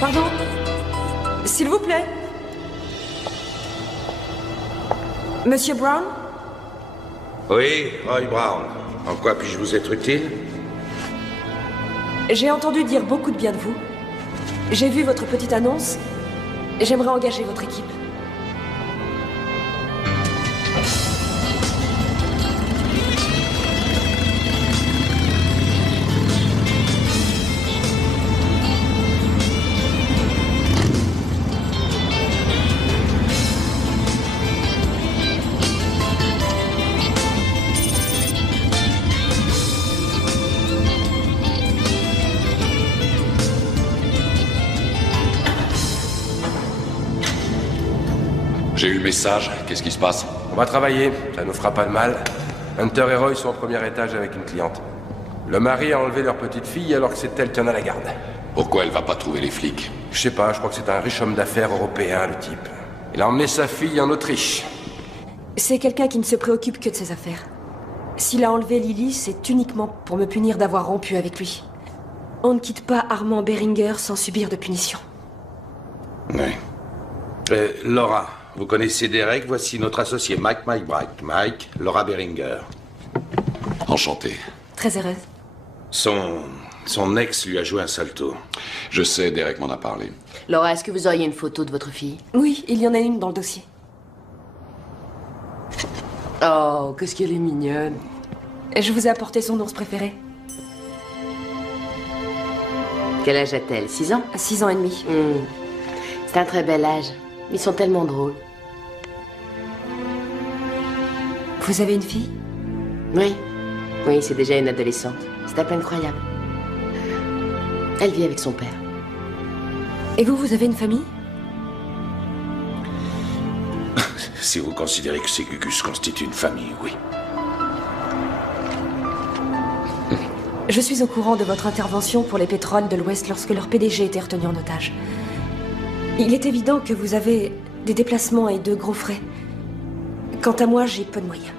Pardon? S'il vous plaît? Monsieur Brown? Oui, Roy Brown. En quoi puis-je vous être utile? J'ai entendu dire beaucoup de bien de vous. J'ai vu votre petite annonce. J'aimerais engager votre équipe. J'ai eu le message. Qu'est-ce qui se passe? On va travailler, ça nous fera pas de mal. Hunter et Roy sont au premier étage avec une cliente. Le mari a enlevé leur petite fille alors que c'est elle qui en a la garde. Pourquoi elle va pas trouver les flics? Je sais pas, je crois que c'est un riche homme d'affaires européen, le type. Il a emmené sa fille en Autriche. C'est quelqu'un qui ne se préoccupe que de ses affaires. S'il a enlevé Lily, c'est uniquement pour me punir d'avoir rompu avec lui. On ne quitte pas Armand Beringer sans subir de punition. Oui. Laura, vous connaissez Derek, voici notre associé Mike Bright. Mike, Laura Beringer. Enchanté. Très heureuse. Son ex lui a joué un sale tour. Je sais, Derek m'en a parlé. Laura, est-ce que vous auriez une photo de votre fille? Oui, il y en a une dans le dossier. Oh, qu'est-ce qu'elle est mignonne. Je vous ai apporté son ours préféré. Quel âge a-t-elle? 6 ans? 6 ans et demi. C'est un très bel âge. Ils sont tellement drôles. Vous avez une fille? Oui. Oui, c'est déjà une adolescente. C'est à peine croyable. Elle vit avec son père. Et vous avez une famille? Si vous considérez que ces Gugus constituent une famille, oui. Je suis au courant de votre intervention pour les pétroles de l'Ouest lorsque leur PDG était retenu en otage. Il est évident que vous avez des déplacements et de gros frais. Quant à moi, j'ai peu de moyens.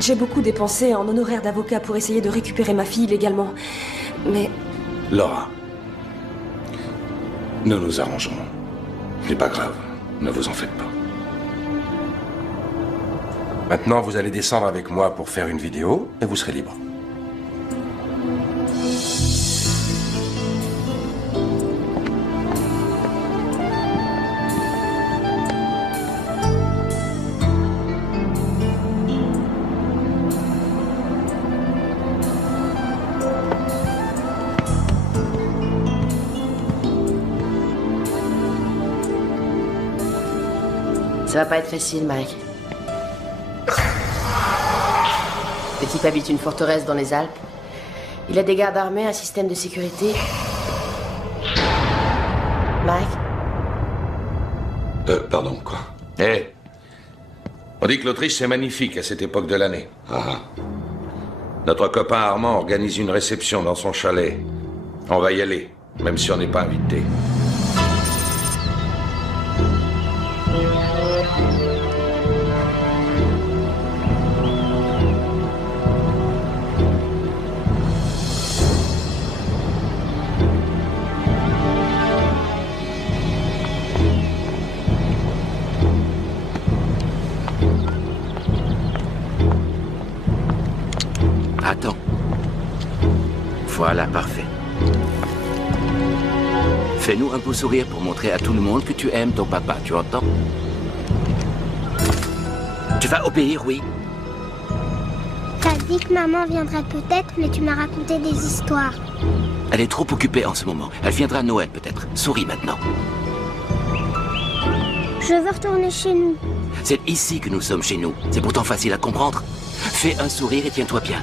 J'ai beaucoup dépensé en honoraires d'avocat pour essayer de récupérer ma fille légalement. Mais... Laura, nous nous arrangerons. Ce n'est pas grave, ne vous en faites pas. Maintenant, vous allez descendre avec moi pour faire une vidéo et vous serez libre. Ça va pas être facile, Mike. Le type habite une forteresse dans les Alpes. Il a des gardes armés, un système de sécurité. Mike? Pardon, quoi? Hé, on dit que l'Autriche, c'est magnifique à cette époque de l'année. Ah. Notre copain Armand organise une réception dans son chalet. On va y aller, même si on n'est pas invité. Attends. Voilà, parfait. Fais-nous un beau sourire pour montrer à tout le monde que tu aimes ton papa, tu entends? Tu vas obéir, oui? T'as dit que maman viendrait peut-être, mais tu m'as raconté des histoires. Elle est trop occupée en ce moment. Elle viendra à Noël, peut-être. Souris maintenant. Je veux retourner chez nous. C'est ici que nous sommes chez nous. C'est pourtant facile à comprendre. Fais un sourire et tiens-toi bien.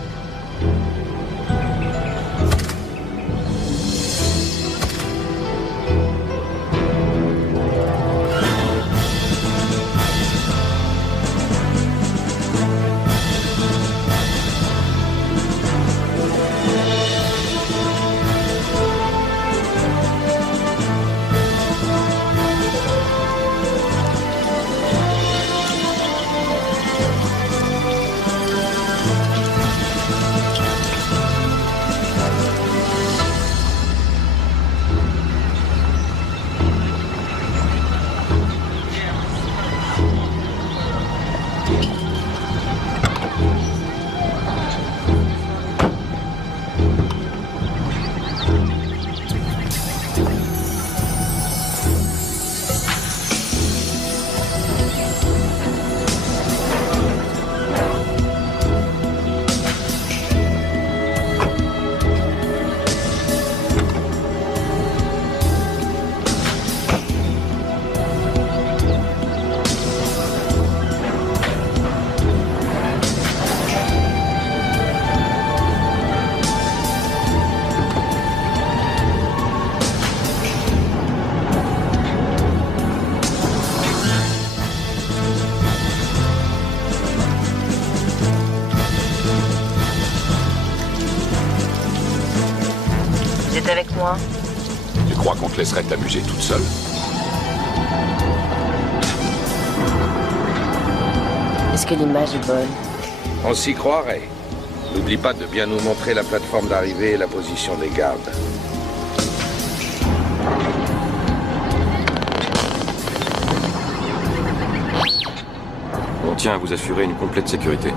moi. Tu crois qu'on te laisserait t'amuser toute seule? Est-ce que l'image est bonne? On s'y croirait. N'oublie pas de bien nous montrer la plateforme d'arrivée et la position des gardes. On tient à vous assurer une complète sécurité.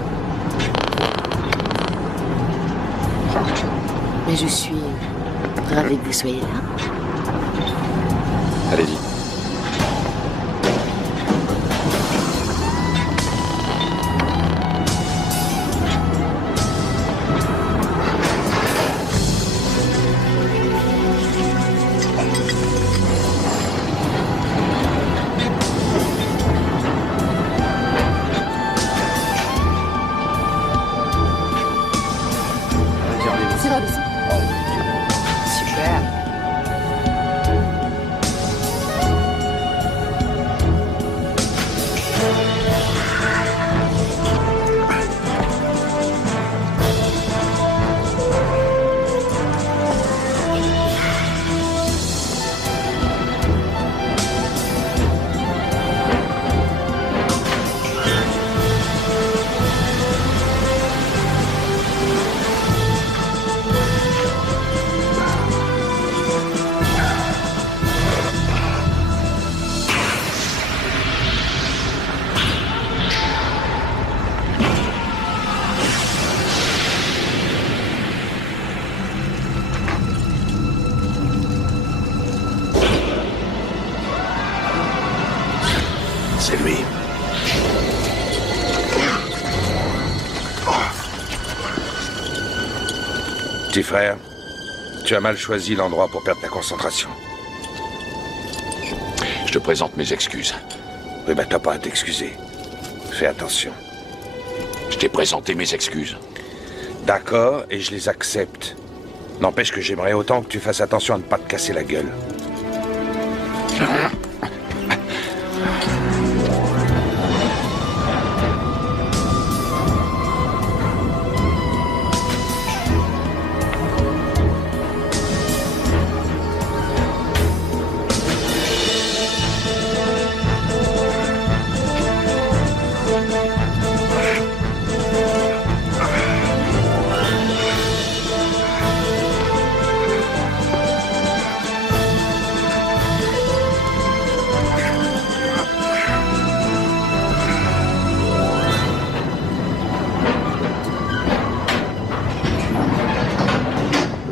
Mais je suis ravie que vous soyez là. Allez-y. Super. C'est lui. Petit frère, tu as mal choisi l'endroit pour perdre ta concentration. Je te présente mes excuses. Oui, bah t'as pas à t'excuser. Fais attention. Je t'ai présenté mes excuses. D'accord, et je les accepte. N'empêche que j'aimerais autant que tu fasses attention à ne pas te casser la gueule.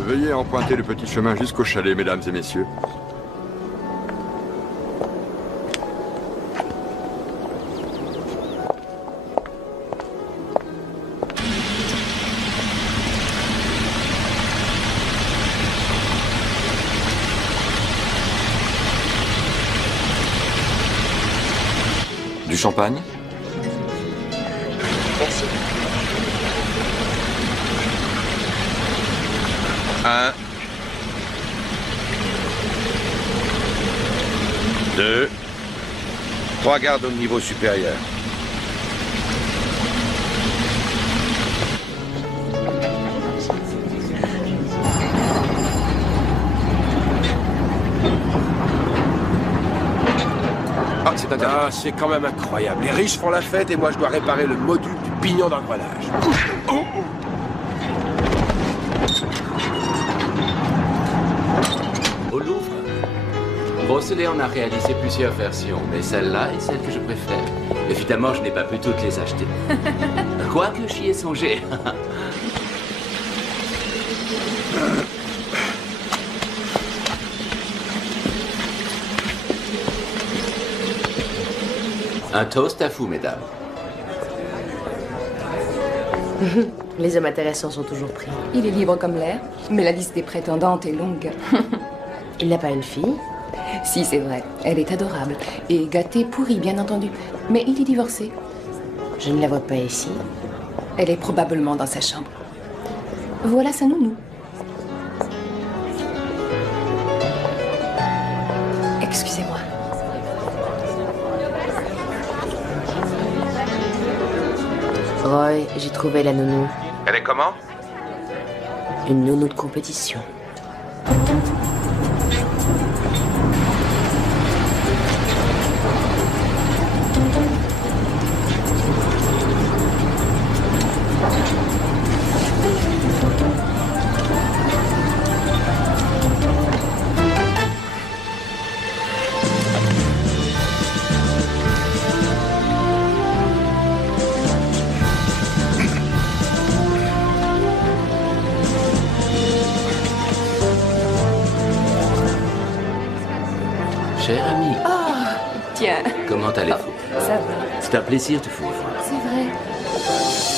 Veuillez emprunter le petit chemin jusqu'au chalet, mesdames et messieurs. Du champagne? Merci. 1, 2, 3 gardes au niveau supérieur. Ah, c'est interdit. Ah, c'est quand même incroyable. Les riches font la fête et moi je dois réparer le module du pignon d'engrenage. Au Louvre, Brosselet en a réalisé plusieurs versions, mais celle-là est celle que je préfère. Évidemment, je n'ai pas pu toutes les acheter. Quoique j'y ai songé. Un toast à vous, mesdames. Les hommes intéressants sont toujours pris. Il est libre comme l'air, mais la liste des prétendantes est longue. Il n'a pas une fille? Si, c'est vrai. Elle est adorable. Et gâtée pourrie, bien entendu. Mais il est divorcé. Je ne la vois pas ici. Elle est probablement dans sa chambre. Voilà sa nounou. Excusez-moi. Roy, j'ai trouvé la nounou. Elle est comment? Une nounou de compétition. Cher ami, Tiens, comment allez-vous? ça va, C'est un plaisir de vous voir. c'est vrai.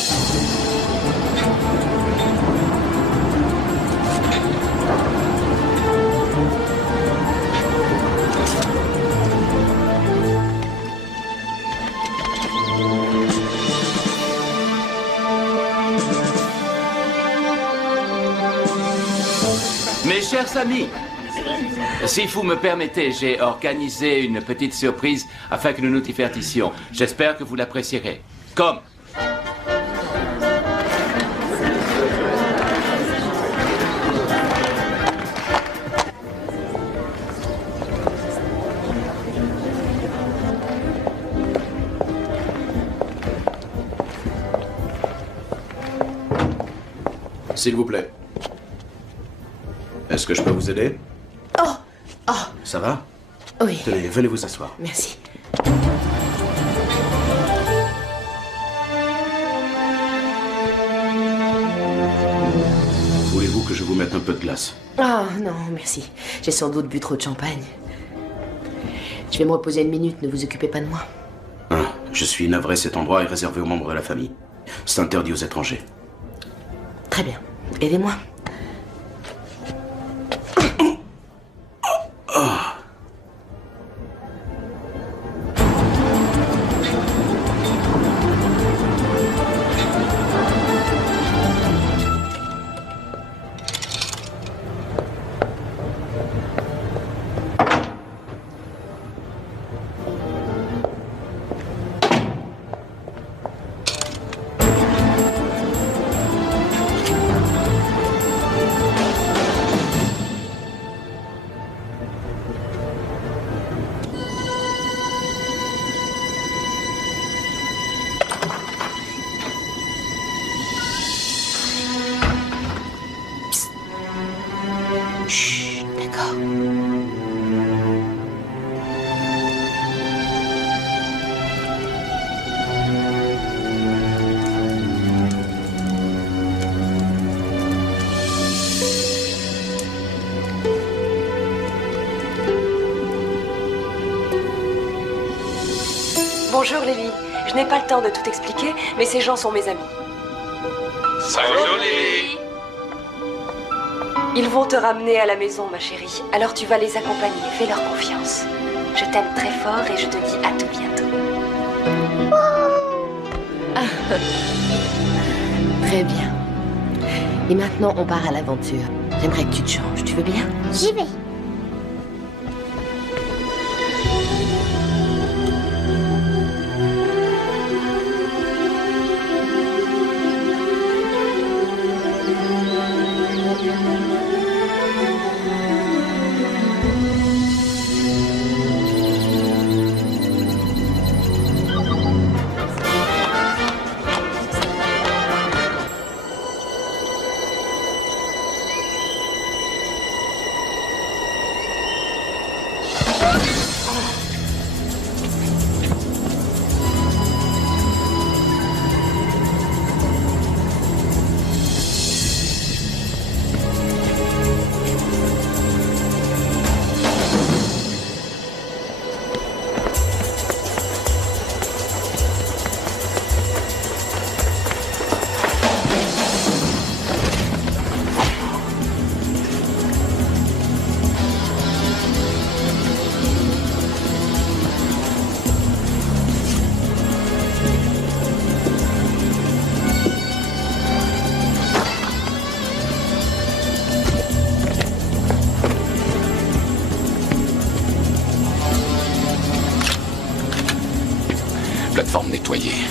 Mes chers amis, si vous me permettez, j'ai organisé une petite surprise afin que nous nous divertissions. J'espère que vous l'apprécierez. Comme S'il vous plaît. Est-ce que je peux vous aider? Oh, Ça va? oui, Tenez, venez vous asseoir. merci. Voulez-vous que je vous mette un peu de glace? Ah, non, merci. J'ai sans doute bu trop de champagne. Je vais me reposer une minute, ne vous occupez pas de moi. Ah, je suis navré, cet endroit est réservé aux membres de la famille. C'est interdit aux étrangers. Très bien. Aidez-moi. Chut, d'accord. Bonjour Lily. Je n'ai pas le temps de tout expliquer, mais ces gens sont mes amis. Salut, Lily. Ils vont te ramener à la maison, ma chérie. Alors tu vas les accompagner. Fais-leur confiance. Je t'aime très fort et je te dis à tout bientôt. Très bien. Et maintenant, on part à l'aventure. J'aimerais que tu te changes. Tu veux bien? J'y vais. Plateforme nettoyée.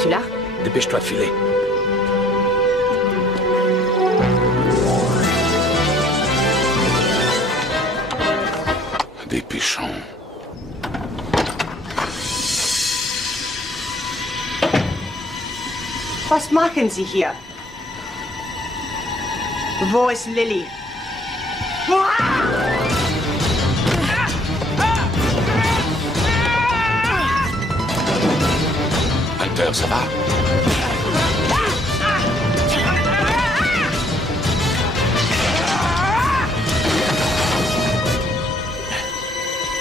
Tu l'as? Dépêche-toi de filer. Dépêchons. Was machen Sie hier? Wo ist Lily? Hunter, ça va?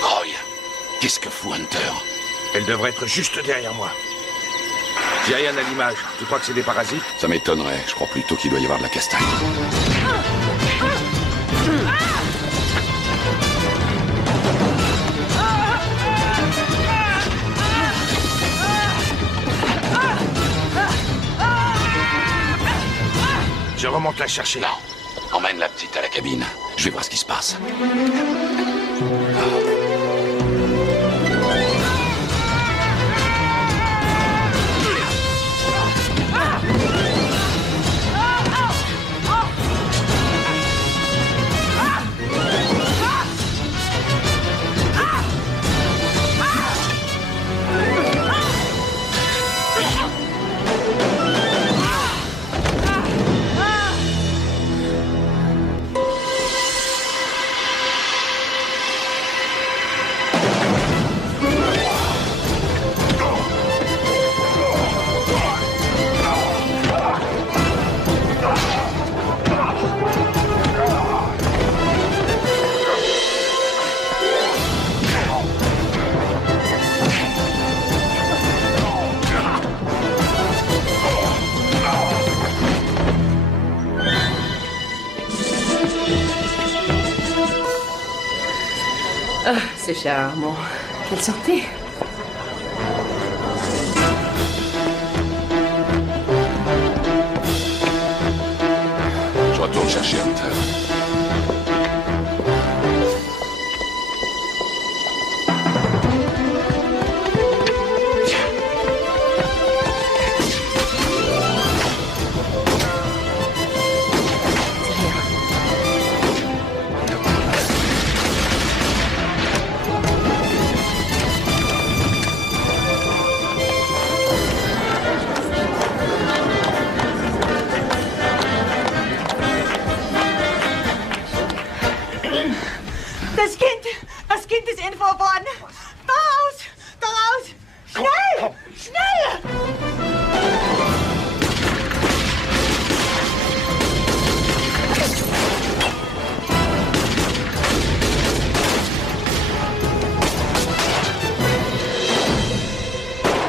Roy, qu'est-ce que fout Hunter? Elle devrait être juste derrière moi. J'ai rien à l'image. Tu crois que c'est des parasites? Ça m'étonnerait. Je crois plutôt qu'il doit y avoir de la castagne. Je remonte la chercher. Non. Emmène la petite à la cabine. Je vais voir ce qui se passe. Ah, c'est charmant. Quelle santé! Je retourne chercher Hunter. Das Kind ist entführt worden. Da raus! Da raus! Schnell! Schnell!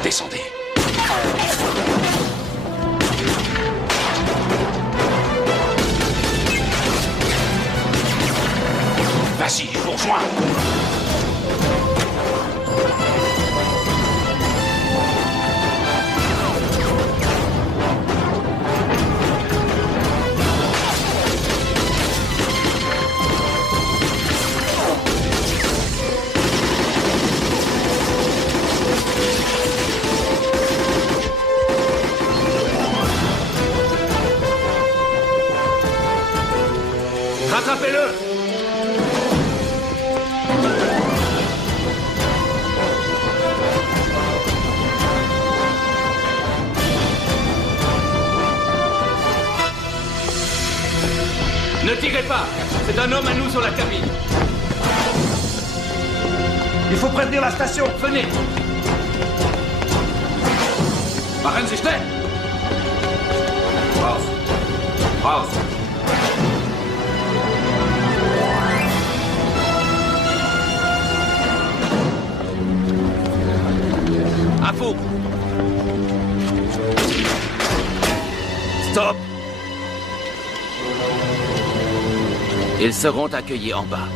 Descendez. Vas-y, je vous rejoins. Rattrapez-le! Ne tirez pas! C'est un homme à nous sur la cabine! Il faut prévenir la station! Venez! Machen Sie schnell! Raus! Raus! À vous! Stop! Ils seront accueillis en bas.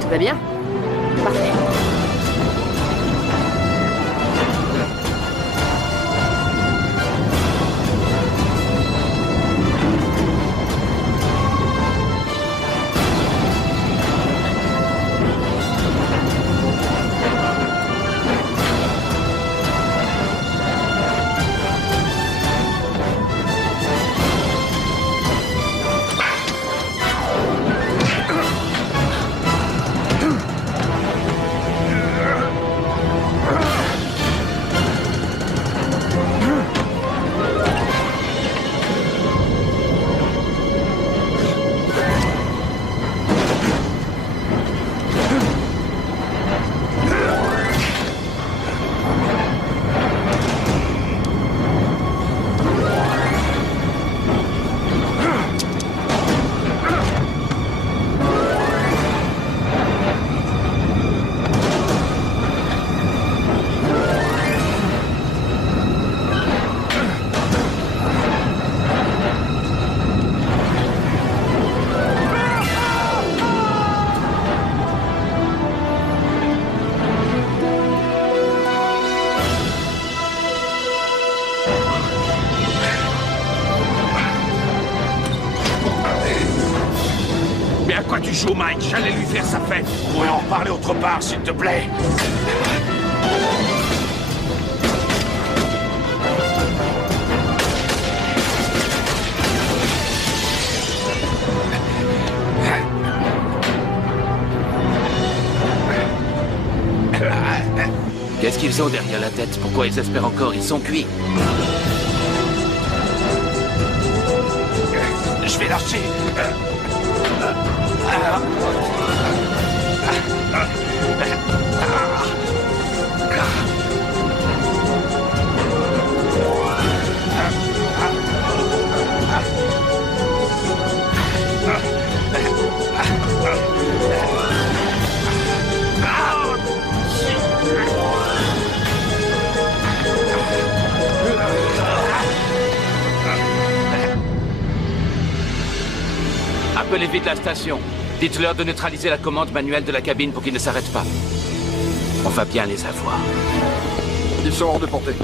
Tout va bien? Parfait. joue, Mike. J'allais lui faire sa fête. On pourrait en reparler autre part, s'il te plaît. Qu'est-ce qu'ils ont derrière la tête? Pourquoi ils espèrent encore? Ils sont cuits. Je vais lâcher. Appelez vite la station. Dites-leur de neutraliser la commande manuelle de la cabine pour qu'ils ne s'arrêtent pas. On va bien les avoir. Ils sont hors de portée.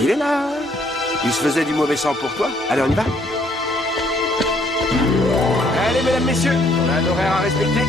Il est là. Il se faisait du mauvais sang pour toi. Allez, on y va. Allez, mesdames, messieurs, on a un horaire à respecter.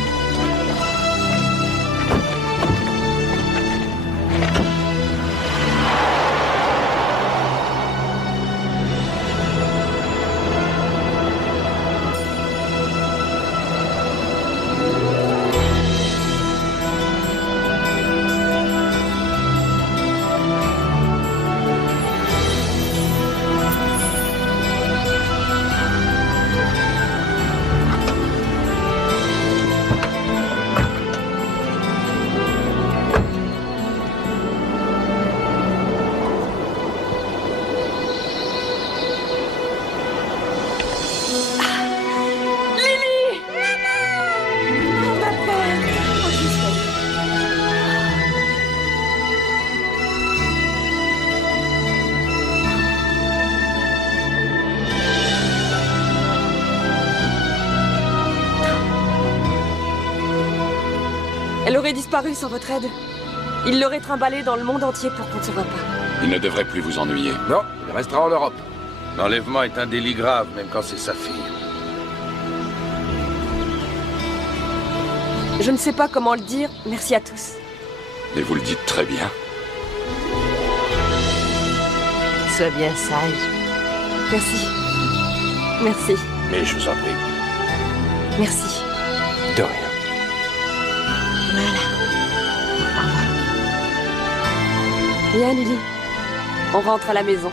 Elle aurait disparu sans votre aide. Il l'aurait trimballée dans le monde entier pour qu'on ne se voit pas. Il ne devrait plus vous ennuyer. Non, il restera en Europe. L'enlèvement est un délit grave, même quand c'est sa fille. Je ne sais pas comment le dire. Merci à tous. Et vous le dites très bien. Sois bien sage. Merci. Merci. Mais je vous en prie. Merci. De rien. Voilà. Viens, Lily. On rentre à la maison.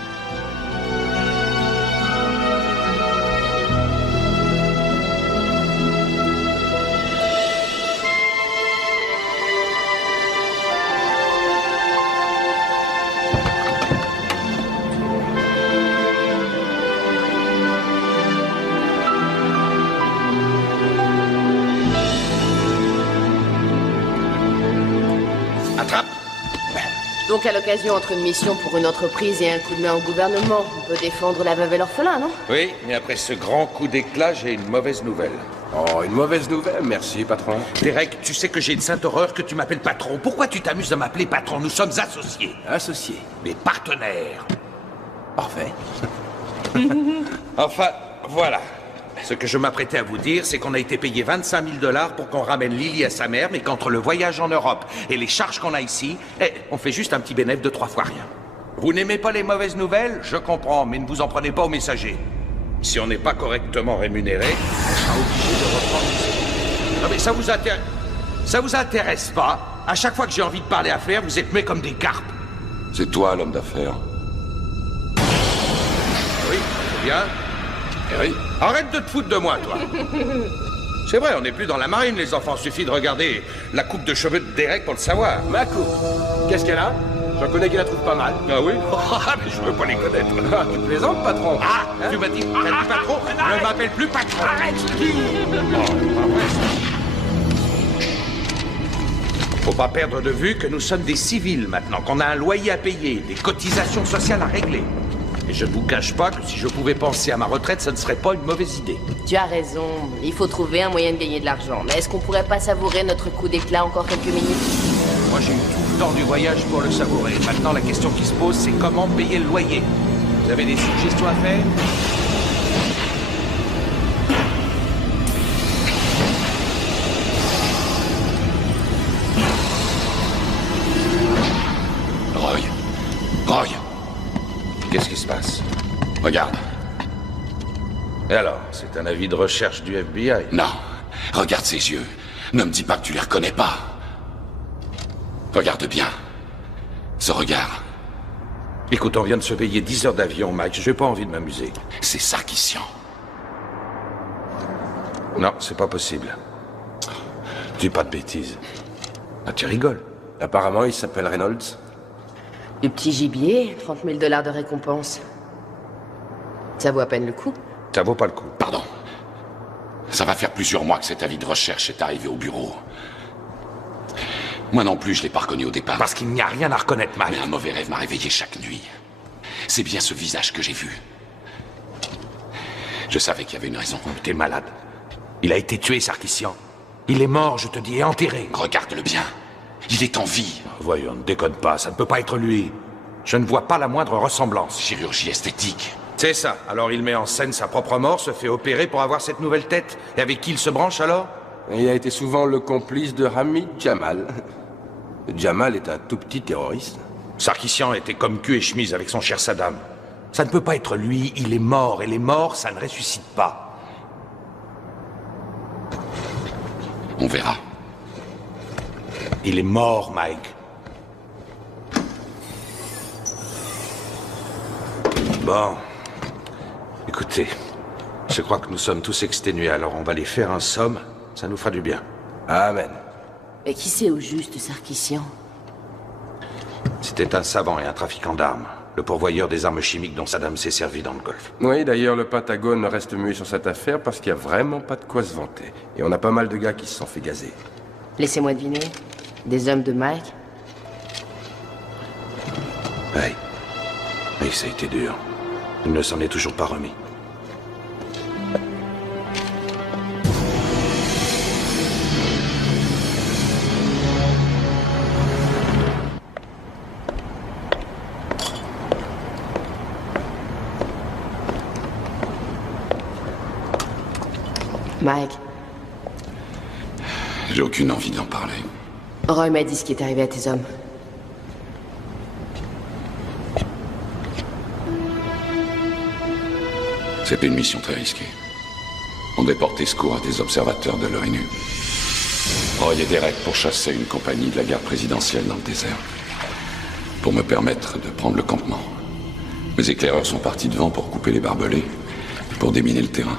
Donc à l'occasion, entre une mission pour une entreprise et un coup de main au gouvernement, on peut défendre la veuve et l'orphelin, non? Oui, mais après ce grand coup d'éclat, j'ai une mauvaise nouvelle. Oh, une mauvaise nouvelle, merci, patron. Derek, tu sais que j'ai une sainte horreur que tu m'appelles patron. Pourquoi tu t'amuses à m'appeler patron? Nous sommes associés. Associés. Mais partenaires. Parfait. Enfin, voilà. Ce que je m'apprêtais à vous dire, c'est qu'on a été payé 25 000 $ pour qu'on ramène Lily à sa mère, mais qu'entre le voyage en Europe et les charges qu'on a ici, on fait juste un petit bénéfice de 3 fois rien. Vous n'aimez pas les mauvaises nouvelles? Je comprends, mais ne vous en prenez pas aux messagers. Si on n'est pas correctement rémunéré, on sera obligé de reprendre... Non mais ça vous intéresse pas? À chaque fois que j'ai envie de parler affaires, vous êtes muets comme des carpes. C'est toi l'homme d'affaires. Oui, c'est bien. Oui. Arrête de te foutre de moi, toi. C'est vrai, on n'est plus dans la marine, les enfants. Suffit de regarder la coupe de cheveux de Derek pour le savoir. Ma coupe. Qu'est-ce qu'elle a? J'en connais qui la trouvent pas mal. Ah oui? Ah, mais je veux pas les connaître. Ah, tu plaisantes, patron? Ah, tu m'as dit patron? Ne m'appelle plus patron. Arrête, je te dis. Faut pas perdre de vue que nous sommes des civils maintenant, qu'on a un loyer à payer, des cotisations sociales à régler. Et je ne vous cache pas que si je pouvais penser à ma retraite, ça ne serait pas une mauvaise idée. Tu as raison. Il faut trouver un moyen de gagner de l'argent. Mais est-ce qu'on pourrait pas savourer notre coup d'éclat encore quelques minutes? Moi, j'ai eu tout le temps du voyage pour le savourer. Maintenant, la question qui se pose, c'est comment payer le loyer. Vous avez des suggestions à faire? Roy. Qu'est-ce qui se passe? Regarde. Et alors, c'est un avis de recherche du FBI? Non. Regarde ses yeux. Ne me dis pas que tu les reconnais pas. Regarde bien. Ce regard. Écoute, on vient de se payer 10 heures d'avion, Mike. J'ai pas envie de m'amuser. C'est Sarkissian. Non, c'est pas possible. Dis pas de bêtises. Ah, tu rigoles. Apparemment, il s'appelle Reynolds. Du petit gibier, 30 000 $ de récompense. Ça vaut à peine le coup. Ça vaut pas le coup. Pardon. Ça va faire plusieurs mois que cet avis de recherche est arrivé au bureau. Moi non plus, je l'ai pas reconnu au départ. Parce qu'il n'y a rien à reconnaître, Mike. Mais un mauvais rêve m'a réveillé chaque nuit. C'est bien ce visage que j'ai vu. Je savais qu'il y avait une raison. T'es malade. Il a été tué, Sarkissian. Il est mort, je te dis, et enterré. Regarde-le bien. Il est en vie. Voyons, ne déconne pas, ça ne peut pas être lui. Je ne vois pas la moindre ressemblance. Chirurgie esthétique. C'est ça. Alors il met en scène sa propre mort, se fait opérer pour avoir cette nouvelle tête. Et avec qui il se branche alors? Il a été souvent le complice de Hamid Jamal. Jamal est un tout petit terroriste. Sarkissian était comme cul et chemise avec son cher Saddam. Ça ne peut pas être lui, il est mort, et les morts, ça ne ressuscite pas. On verra. Il est mort, Mike. Bon. Écoutez, je crois que nous sommes tous exténués, alors on va les faire un somme. Ça nous fera du bien. Amen. Mais qui c'est au juste, Sarkissian? C'était un savant et un trafiquant d'armes. Le pourvoyeur des armes chimiques dont Saddam s'est servi dans le Golfe. Oui, d'ailleurs, le Pentagone reste muet sur cette affaire parce qu'il n'y a vraiment pas de quoi se vanter. Et on a pas mal de gars qui se sont fait gazer. Laissez-moi deviner. Des hommes de Mike? Oui. Oui, ça a été dur. Il ne s'en est toujours pas remis. Mike. J'ai aucune envie d'en parler. Roy m'a dit ce qui est arrivé à tes hommes. C'était une mission très risquée. On devait porter secours à des observateurs de l'ONU. Roy et Derek pourchassaient une compagnie de la garde présidentielle dans le désert. Pour me permettre de prendre le campement. Mes éclaireurs sont partis devant pour couper les barbelés et pour déminer le terrain.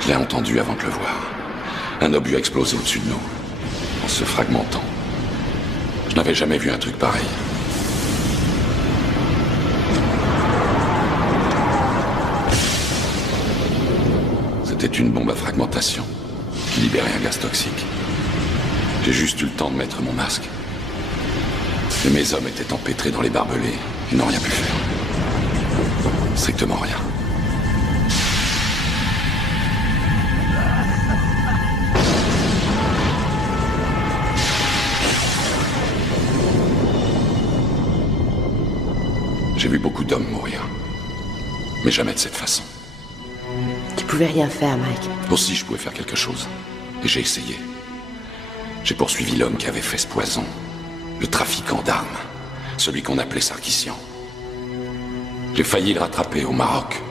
Je l'ai entendu avant de le voir. Un obus a explosé au-dessus de nous, en se fragmentant. Je n'avais jamais vu un truc pareil. C'était une bombe à fragmentation qui libérait un gaz toxique. J'ai juste eu le temps de mettre mon masque. Mais mes hommes étaient empêtrés dans les barbelés et n'ont rien pu faire. Strictement rien. J'ai vu beaucoup d'hommes mourir. Mais jamais de cette façon. Tu pouvais rien faire, Mike. Aussi, je pouvais faire quelque chose. Et j'ai essayé. J'ai poursuivi l'homme qui avait fait ce poison. Le trafiquant d'armes. Celui qu'on appelait Sarkissian. J'ai failli le rattraper au Maroc.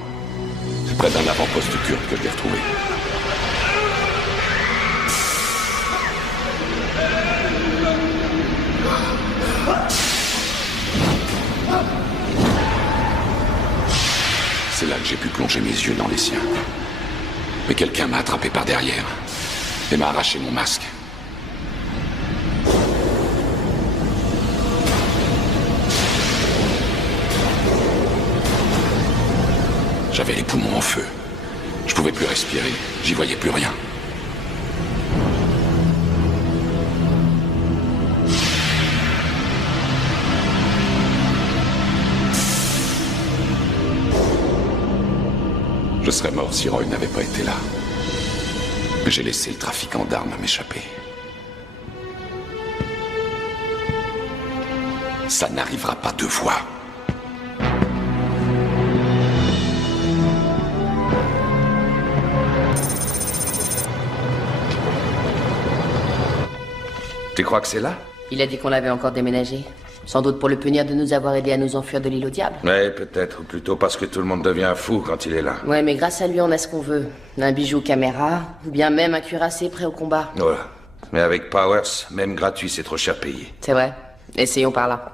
C'est près d'un avant-poste kurde que je l'ai retrouvé. C'est là que j'ai pu plonger mes yeux dans les siens. Mais quelqu'un m'a attrapé par derrière et m'a arraché mon masque. J'avais les poumons en feu. Je pouvais plus respirer. J'y voyais plus rien. Je serais mort si Roy n'avait pas été là. Mais j'ai laissé le trafiquant d'armes m'échapper. Ça n'arrivera pas 2 fois. Tu crois que c'est là? Il a dit qu'on l'avait encore déménagé. Sans doute pour le punir de nous avoir aidés à nous enfuir de l'île au diable. Ouais, peut-être. Ou plutôt parce que tout le monde devient fou quand il est là. Ouais, mais grâce à lui, on a ce qu'on veut. Un bijou caméra, ou bien même un cuirassé prêt au combat. Voilà. Mais avec Powers, même gratuit, c'est trop cher payé. C'est vrai. Essayons par là.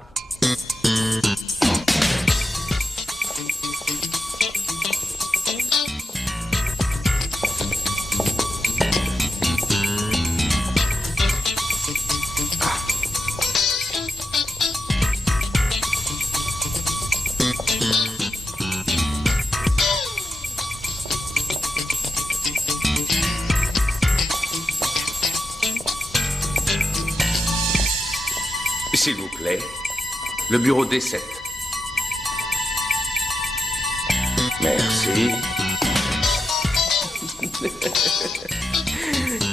S'il vous plaît, le bureau D7. Merci.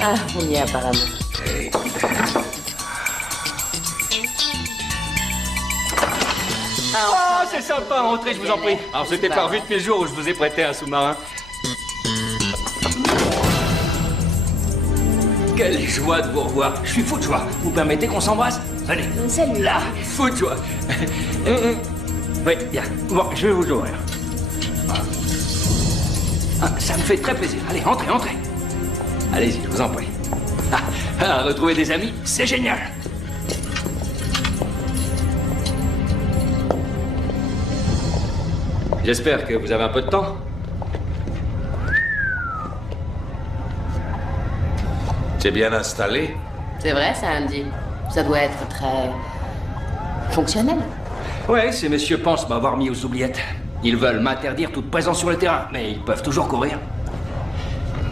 Ah, on y est apparemment. Oh, c'est sympa, entrez, je vous en prie. Alors, c'était pas revu depuis le jour où je vous ai prêté un sous-marin. Quelle joie de vous revoir. Je suis fou de joie. Vous permettez qu'on s'embrasse? Allez. Salut. Là, fou de joie. Oui, bien. Bon, je vais vous ouvrir. Ah, ça me fait très plaisir. Allez, entrez, entrez. Allez-y, je vous en prie. Retrouver des amis, c'est génial. J'espère que vous avez un peu de temps. C'est bien installé? C'est vrai, ça, Andy. Ça doit être très... fonctionnel. Ouais, ces messieurs pensent m'avoir mis aux oubliettes. Ils veulent m'interdire toute présence sur le terrain, mais ils peuvent toujours courir.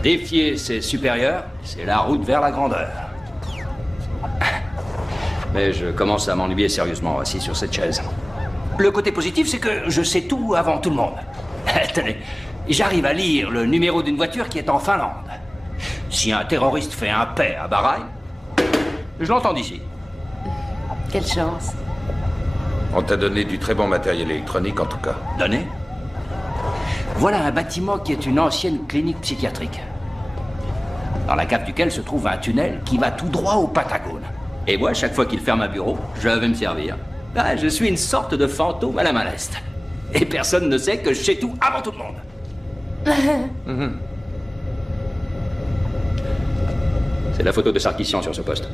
Défier ses supérieurs, c'est la route vers la grandeur. Mais je commence à m'ennuyer sérieusement assis sur cette chaise. Le côté positif, c'est que je sais tout avant tout le monde. Tenez, j'arrive à lire le numéro d'une voiture qui est en Finlande. Si un terroriste fait un paix à Bahreïn, je l'entends d'ici. Quelle chance. On t'a donné du très bon matériel électronique, en tout cas. Donné? Voilà un bâtiment qui est une ancienne clinique psychiatrique. Dans la cave duquel se trouve un tunnel qui va tout droit au Patagone. Et moi, chaque fois qu'il ferme un bureau, je vais me servir. Ah, je suis une sorte de fantôme à la main leste. Et personne ne sait que je sais tout avant tout le monde. C'est la photo de Sarkissian sur ce poste.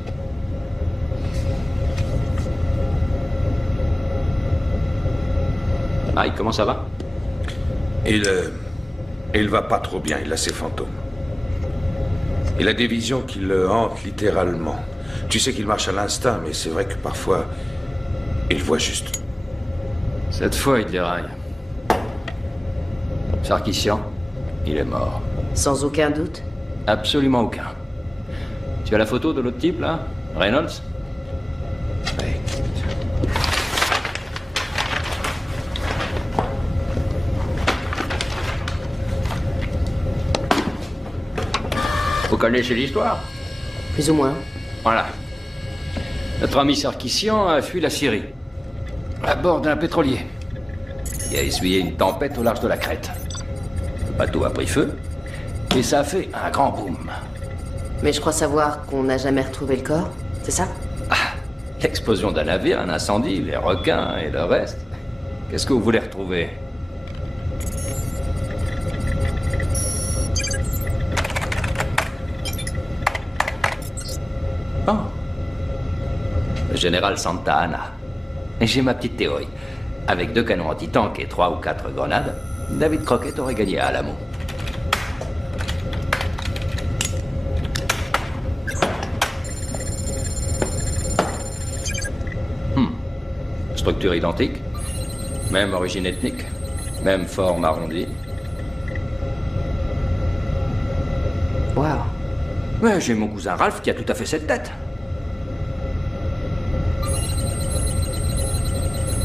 Mike, comment ça va? Il va pas trop bien, il a ses fantômes. Il a des visions qui le hantent littéralement. Tu sais qu'il marche à l'instinct, mais c'est vrai que parfois, il voit juste. Cette fois, il déraille. Sarkissian, il est mort. Sans aucun doute? Absolument aucun. Tu as la photo de l'autre type, là? Reynolds? Oui. Vous connaissez l'histoire? Plus ou moins. Voilà. Notre ami Sarkissian a fui la Syrie. À bord d'un pétrolier. Il a essuyé une tempête au large de la Crète. Le bateau a pris feu. Et ça a fait un grand boom. Mais je crois savoir qu'on n'a jamais retrouvé le corps, c'est ça? L'explosion d'un navire, un incendie, les requins et le reste. Qu'est-ce que vous voulez retrouver? Oh. Le général Santa Anna. Et j'ai ma petite théorie. Avec 2 canons anti-tank et 3 ou 4 grenades, David Crockett aurait gagné à Alamo. Structure identique, même origine ethnique, même forme arrondie, Mais j'ai mon cousin Ralph qui a tout à fait cette tête.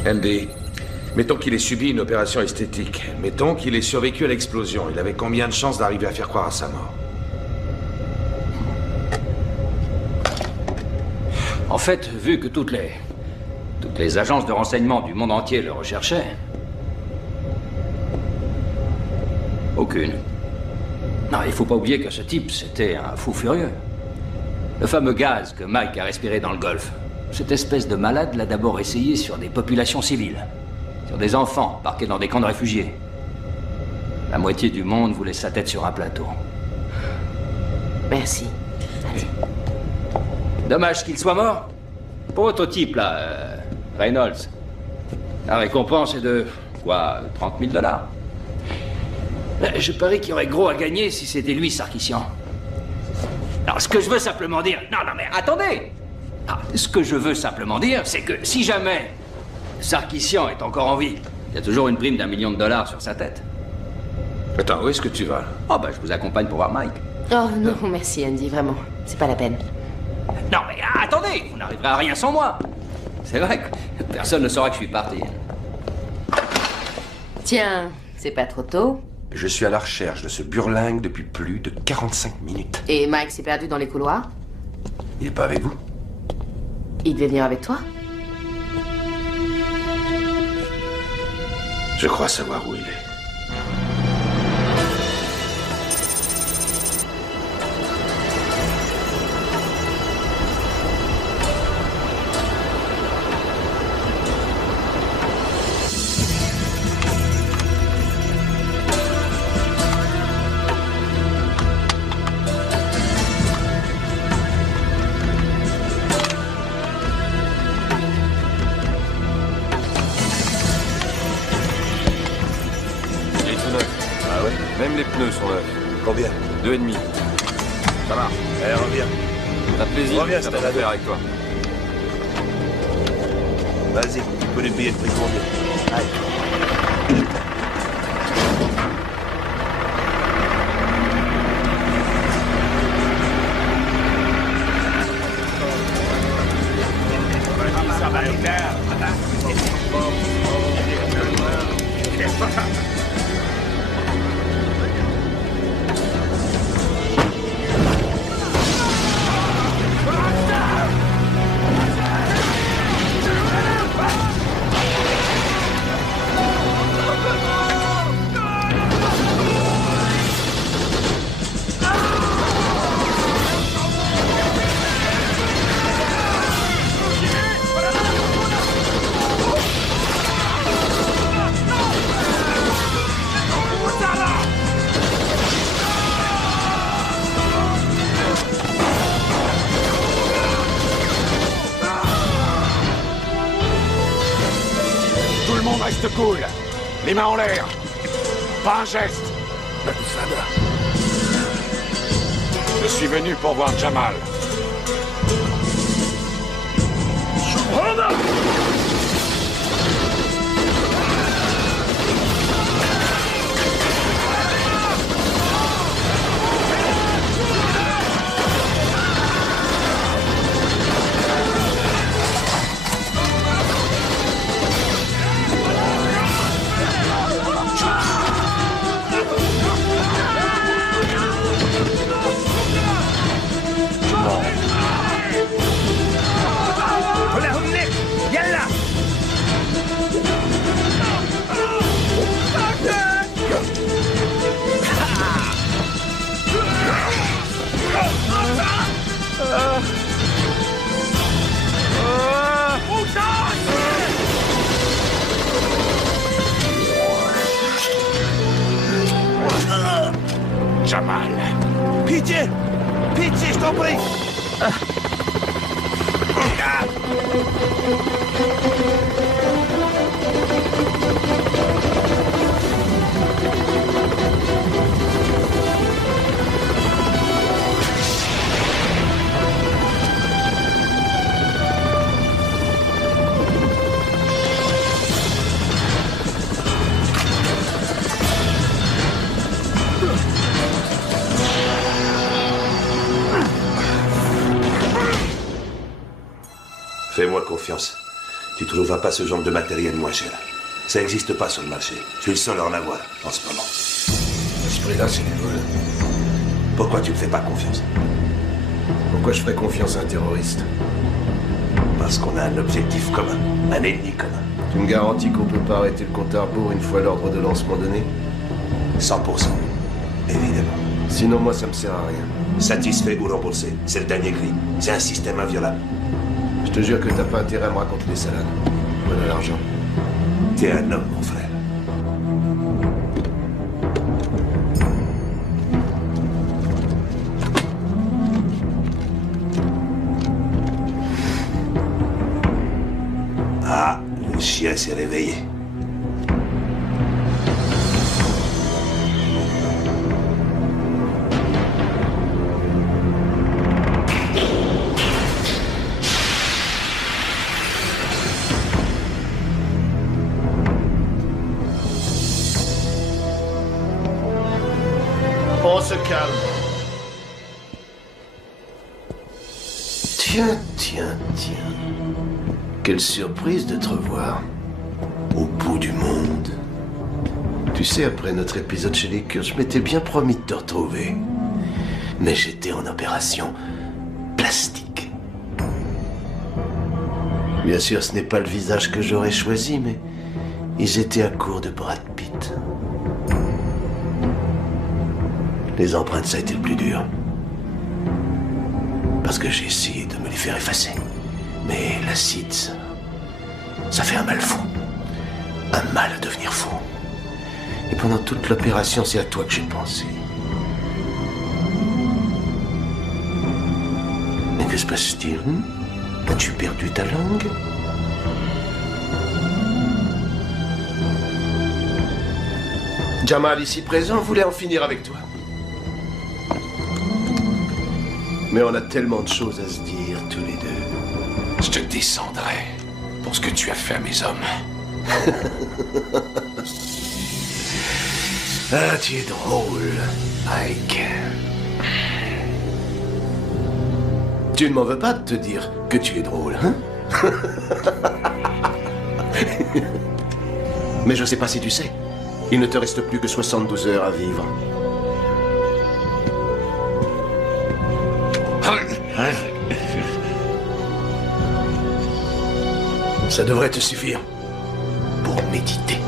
Andy, mettons qu'il ait subi une opération esthétique. Mettons qu'il ait survécu à l'explosion. Il avait combien de chances d'arriver à faire croire à sa mort? En fait, vu que toutes les agences de renseignement du monde entier le recherchaient, aucune. Non, il faut pas oublier que ce type, c'était un fou furieux. Le fameux gaz que Mike a respiré dans le Golfe. Cette espèce de malade l'a d'abord essayé sur des populations civiles. Sur des enfants parqués dans des camps de réfugiés. La moitié du monde voulait sa tête sur un plateau. Merci. Allez. Dommage qu'il soit mort. Pour votre type, là, Reynolds. La récompense est de, quoi, 30 000 $. Je parie qu'il y aurait gros à gagner si c'était lui, Sarkissian. Alors, ce que je veux simplement dire... Non, mais attendez! Ce que je veux simplement dire, c'est que si jamais Sarkissian est encore en vie, il y a toujours une prime d'1 million de $ sur sa tête. Attends, où est-ce que tu vas? Oh, bah, je vous accompagne pour voir Mike. Oh non, merci Andy, vraiment. C'est pas la peine. Non, mais attendez! Vous n'arriverez à rien sans moi. C'est vrai que personne ne saura que je suis parti. Tiens, c'est pas trop tôt. Je suis à la recherche de ce burlingue depuis plus de 45 minutes. Et Mike s'est perdu dans les couloirs? Il est pas avec vous? Il devait venir avec toi? Je crois savoir où il est. Même les pneus sont neufs. Combien? 2,5. Ça marche. Allez, reviens. T'as plaisir, Reviens, ça c'était va la faire avec toi. Vas-y, tu peux lui payer le prix combien? Allez. Ça va être clair. Reste cool. Les mains en l'air. Pas un geste. Je suis venu pour voir Jamal. Jamal. Pitié! Pitié, je t'en prie! Fais-moi confiance. Tu trouveras pas ce genre de matériel moins cher. Ça n'existe pas sur le marché. Je suis le seul à en avoir en ce moment. À ce prix-là, c'est du vol. Pourquoi tu me fais pas confiance? Pourquoi je ferais confiance à un terroriste? Parce qu'on a un objectif commun, un ennemi commun. Tu me garantis qu'on peut pas arrêter le compte à rebours une fois l'ordre de lancement donné? 100%, évidemment. Sinon, moi, ça me sert à rien. Satisfait ou remboursé, c'est le dernier cri. C'est un système inviolable. Je te jure que t'as pas intérêt à me raconter des salades. Voilà l'argent. T'es un homme, mon frère. Ah, le chien s'est réveillé. On se calme. Tiens. Quelle surprise de te revoir. Au bout du monde. Tu sais, après notre épisode chez les Kurdes, je m'étais bien promis de te retrouver. Mais j'étais en opération plastique. Bien sûr, ce n'est pas le visage que j'aurais choisi, mais ils étaient à court de Brad Pitt. Les empreintes, ça a été le plus dur. Parce que j'ai essayé de me les faire effacer. Mais l'acide, ça fait un mal fou. Un mal à devenir fou. Et pendant toute l'opération, c'est à toi que j'ai pensé. Mais que se passe-t-il? As-tu perdu ta langue? Jamal, ici présent, voulait en finir avec toi. Mais on a tellement de choses à se dire, tous les deux. Je te descendrai pour ce que tu as fait à mes hommes. Ah, tu es drôle, Mike. Tu ne m'en veux pas de te dire que tu es drôle, hein? Mais je sais pas si tu sais. Il ne te reste plus que 72 heures à vivre. Ça devrait te suffire pour méditer.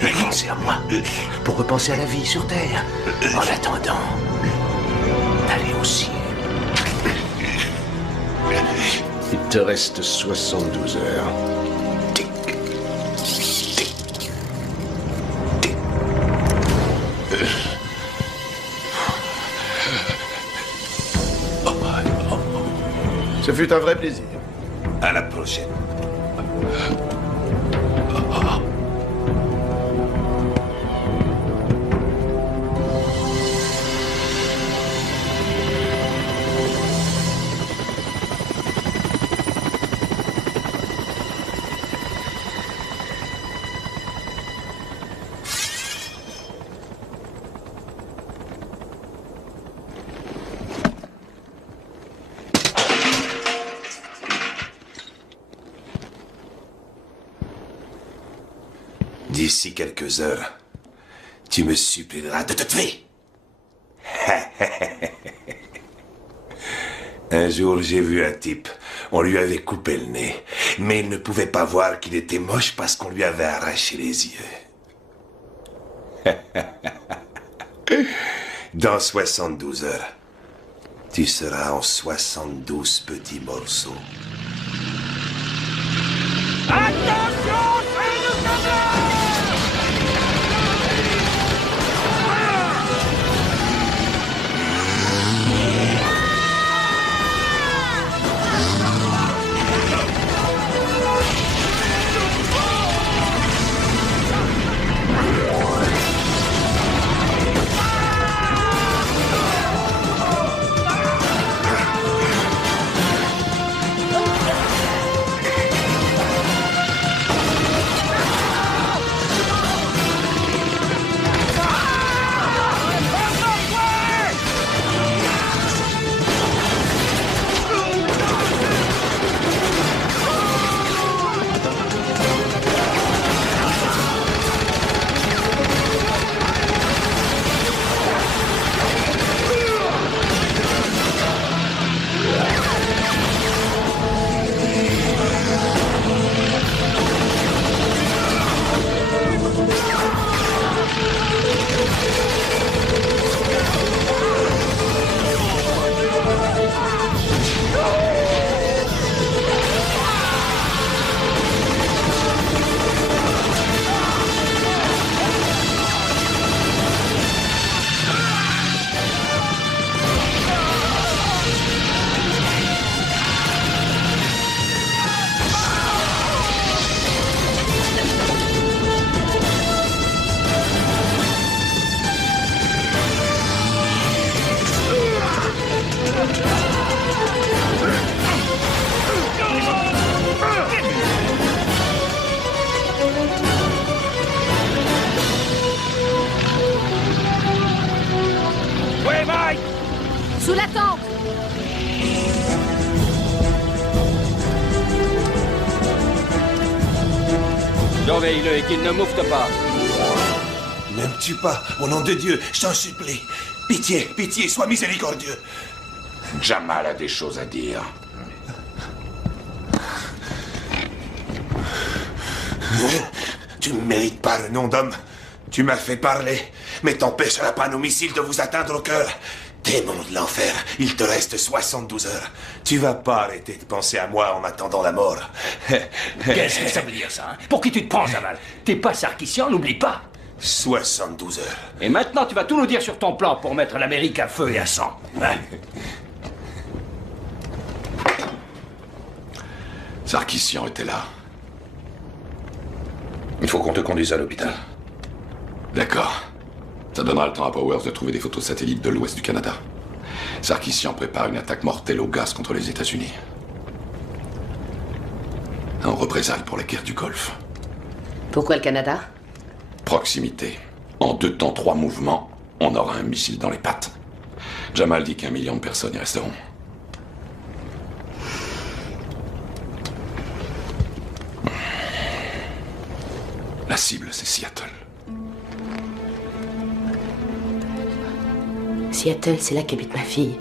Pour penser à moi. Pour repenser à la vie sur Terre. En attendant d'aller au ciel. Il te reste 72 heures. Tic. Tic. Tic. Ce fut un vrai plaisir. À la prochaine. D'ici quelques heures, tu me supplieras de te tuer. Un jour, j'ai vu un type. On lui avait coupé le nez. Mais il ne pouvait pas voir qu'il était moche parce qu'on lui avait arraché les yeux. Dans 72 heures, tu seras en 72 petits morceaux. Attention, c'est le camarade! Sous la tente. Surveille-le et qu'il ne moufte pas. Ne me tue pas, au nom de Dieu, je t'en supplie. Pitié, pitié, sois miséricordieux. Jamal a des choses à dire. Tu ne mérites pas le nom d'homme. Tu m'as fait parler, mais t'empêchera pas nos missiles de vous atteindre au cœur. Démon de l'enfer, il te reste 72 heures. Tu vas pas arrêter de penser à moi en attendant la mort. Qu'est-ce que ça veut dire, ça, hein? Pour qui tu te prends, Jamal? T'es pas Sarkissian, n'oublie pas. 72 heures. Et maintenant, tu vas tout nous dire sur ton plan pour mettre l'Amérique à feu et à sang. Hein? Sarkissian était là. Il faut qu'on te conduise à l'hôpital. D'accord. Ça donnera le temps à Powers de trouver des photos satellites de l'ouest du Canada. Sarkissian prépare une attaque mortelle au gaz contre les États-Unis. En représailles pour la guerre du Golfe. Pourquoi le Canada? Proximité. En 2 temps, 3 mouvements, on aura un missile dans les pattes. Jamal dit qu'1 million de personnes y resteront. La cible, c'est Seattle. Seattle, c'est là qu'habite ma fille.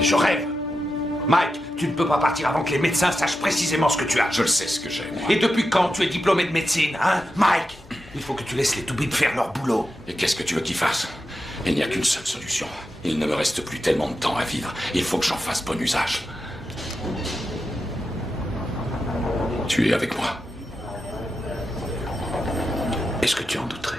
Je rêve. Mike, tu ne peux pas partir avant que les médecins sachent précisément ce que tu as. Je le sais ce que j'ai, moi. Et depuis quand tu es diplômé de médecine, hein, Mike? Il faut que tu laisses les toubibs faire leur boulot. Et qu'est-ce que tu veux qu'ils fassent? Il n'y a qu'une seule solution. Il ne me reste plus tellement de temps à vivre. Il faut que j'en fasse bon usage. Tu es avec moi. Est-ce que tu en douterais?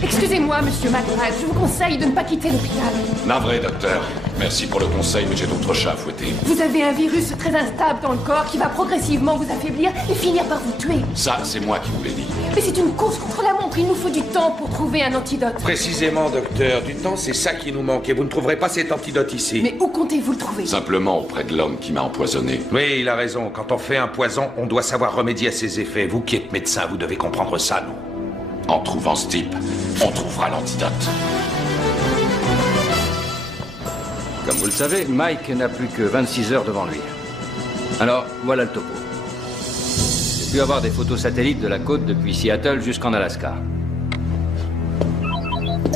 Excusez-moi, monsieur McBride, je vous conseille de ne pas quitter l'hôpital. Navré, docteur. Merci pour le conseil, mais j'ai d'autres chats à fouetter. Vous avez un virus très instable dans le corps qui va progressivement vous affaiblir et finir par vous tuer. Ça, c'est moi qui vous l'ai dit. Mais c'est une course contre la montre, il nous faut du temps pour trouver un antidote. Précisément, docteur. Du temps, c'est ça qui nous manque et vous ne trouverez pas cet antidote ici. Mais où comptez-vous le trouver? Simplement auprès de l'homme qui m'a empoisonné. Oui, il a raison. Quand on fait un poison, on doit savoir remédier à ses effets. Vous qui êtes médecin, vous devez comprendre ça, non? En trouvant ce type, on trouvera l'antidote. Comme vous le savez, Mike n'a plus que 26 heures devant lui. Alors, voilà le topo. J'ai pu avoir des photos satellites de la côte depuis Seattle jusqu'en Alaska.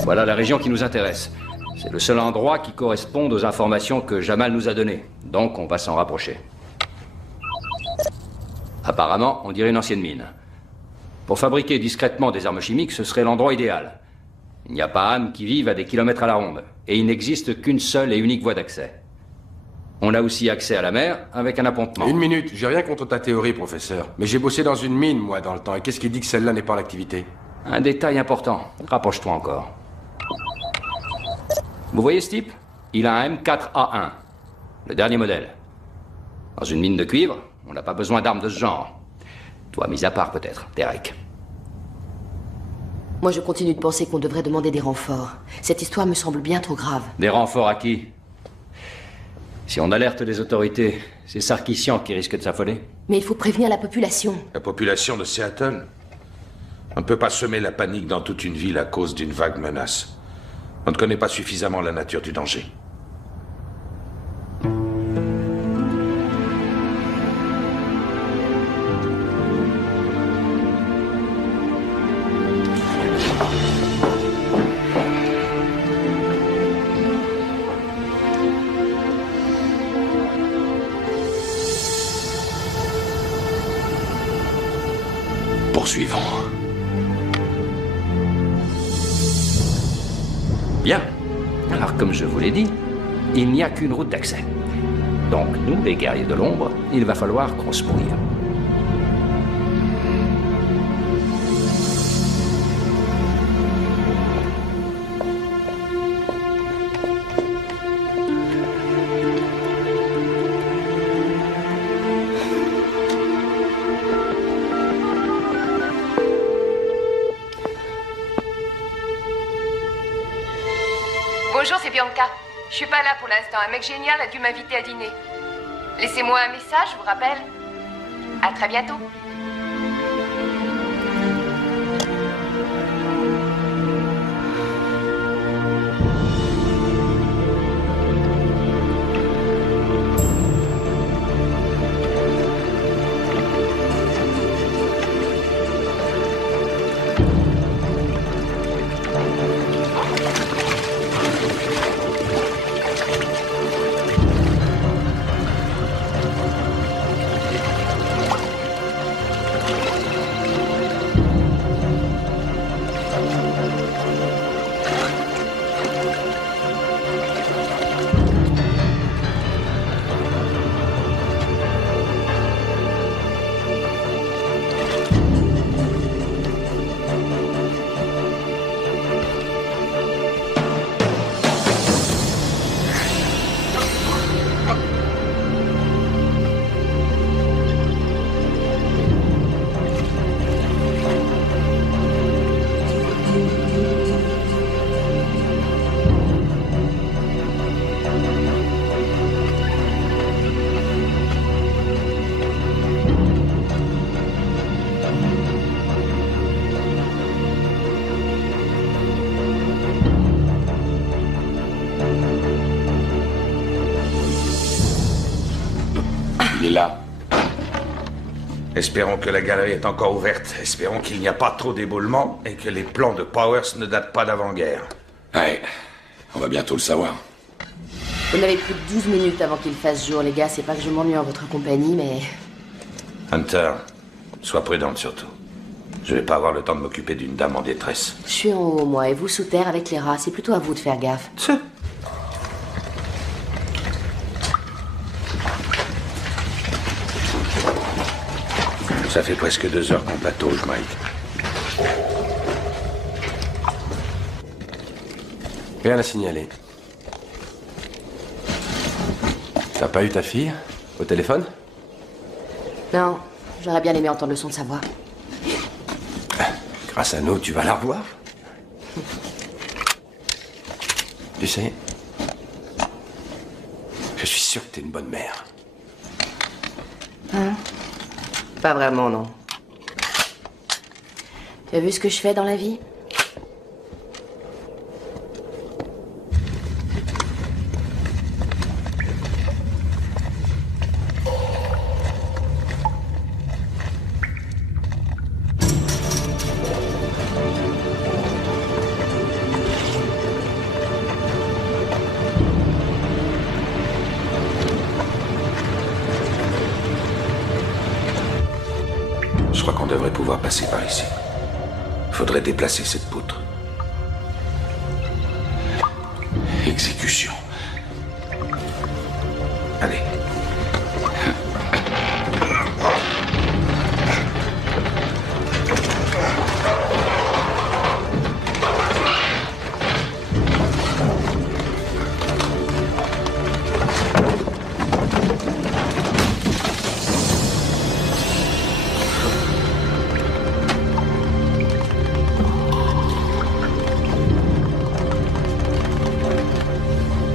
Voilà la région qui nous intéresse. C'est le seul endroit qui corresponde aux informations que Jamal nous a données. Donc, on va s'en rapprocher. Apparemment, on dirait une ancienne mine. Pour fabriquer discrètement des armes chimiques, ce serait l'endroit idéal. Il n'y a pas âme qui vive à des kilomètres à la ronde. Et il n'existe qu'une seule et unique voie d'accès. On a aussi accès à la mer avec un appontement. Une minute, j'ai rien contre ta théorie, professeur. Mais j'ai bossé dans une mine, moi, dans le temps. Et qu'est-ce qui dit que celle-là n'est pas en activité? Un détail important. Rapproche-toi encore. Vous voyez ce type? Il a un M4A1. Le dernier modèle. Dans une mine de cuivre, on n'a pas besoin d'armes de ce genre. Toi, mis à part peut-être, Derek. Moi, je continue de penser qu'on devrait demander des renforts. Cette histoire me semble bien trop grave. Des renforts à qui? Si on alerte les autorités, c'est Sarkissian qui risque de s'affoler. Mais il faut prévenir la population. La population de Seattle? On ne peut pas semer la panique dans toute une ville à cause d'une vague menace. On ne connaît pas suffisamment la nature du danger. Poursuivons. Bien. Alors, comme je vous l'ai dit, il n'y a qu'une route d'accès. Donc, nous, les guerriers de l'ombre, il va falloir qu'on se mouille. Bonjour, c'est Bianca. Je suis pas là pour l'instant. Un mec génial a dû m'inviter à dîner. Laissez-moi un message, je vous rappelle. À très bientôt. Là. Espérons que la galerie est encore ouverte. Espérons qu'il n'y a pas trop d'éboulements et que les plans de Powers ne datent pas d'avant-guerre. Ouais, on va bientôt le savoir. Vous n'avez plus de 12 minutes avant qu'il fasse jour, les gars. C'est pas que je m'ennuie en votre compagnie, mais... Hunter, sois prudente surtout. Je vais pas avoir le temps de m'occuper d'une dame en détresse. Je suis en haut, moi, et vous sous terre avec les rats. C'est plutôt à vous de faire gaffe. Ça fait presque 2 heures qu'on patauge, Mike. Rien à signaler. T'as pas eu ta fille au téléphone? Non, j'aurais bien aimé entendre le son de sa voix. Grâce à nous, tu vas la revoir. Tu sais, je suis sûr que t'es une bonne mère. Hein? Pas vraiment, non. Tu as vu ce que je fais dans la vie? Je crois qu'on devrait pouvoir passer par ici. Faudrait déplacer cette poutre. Exécution. Allez.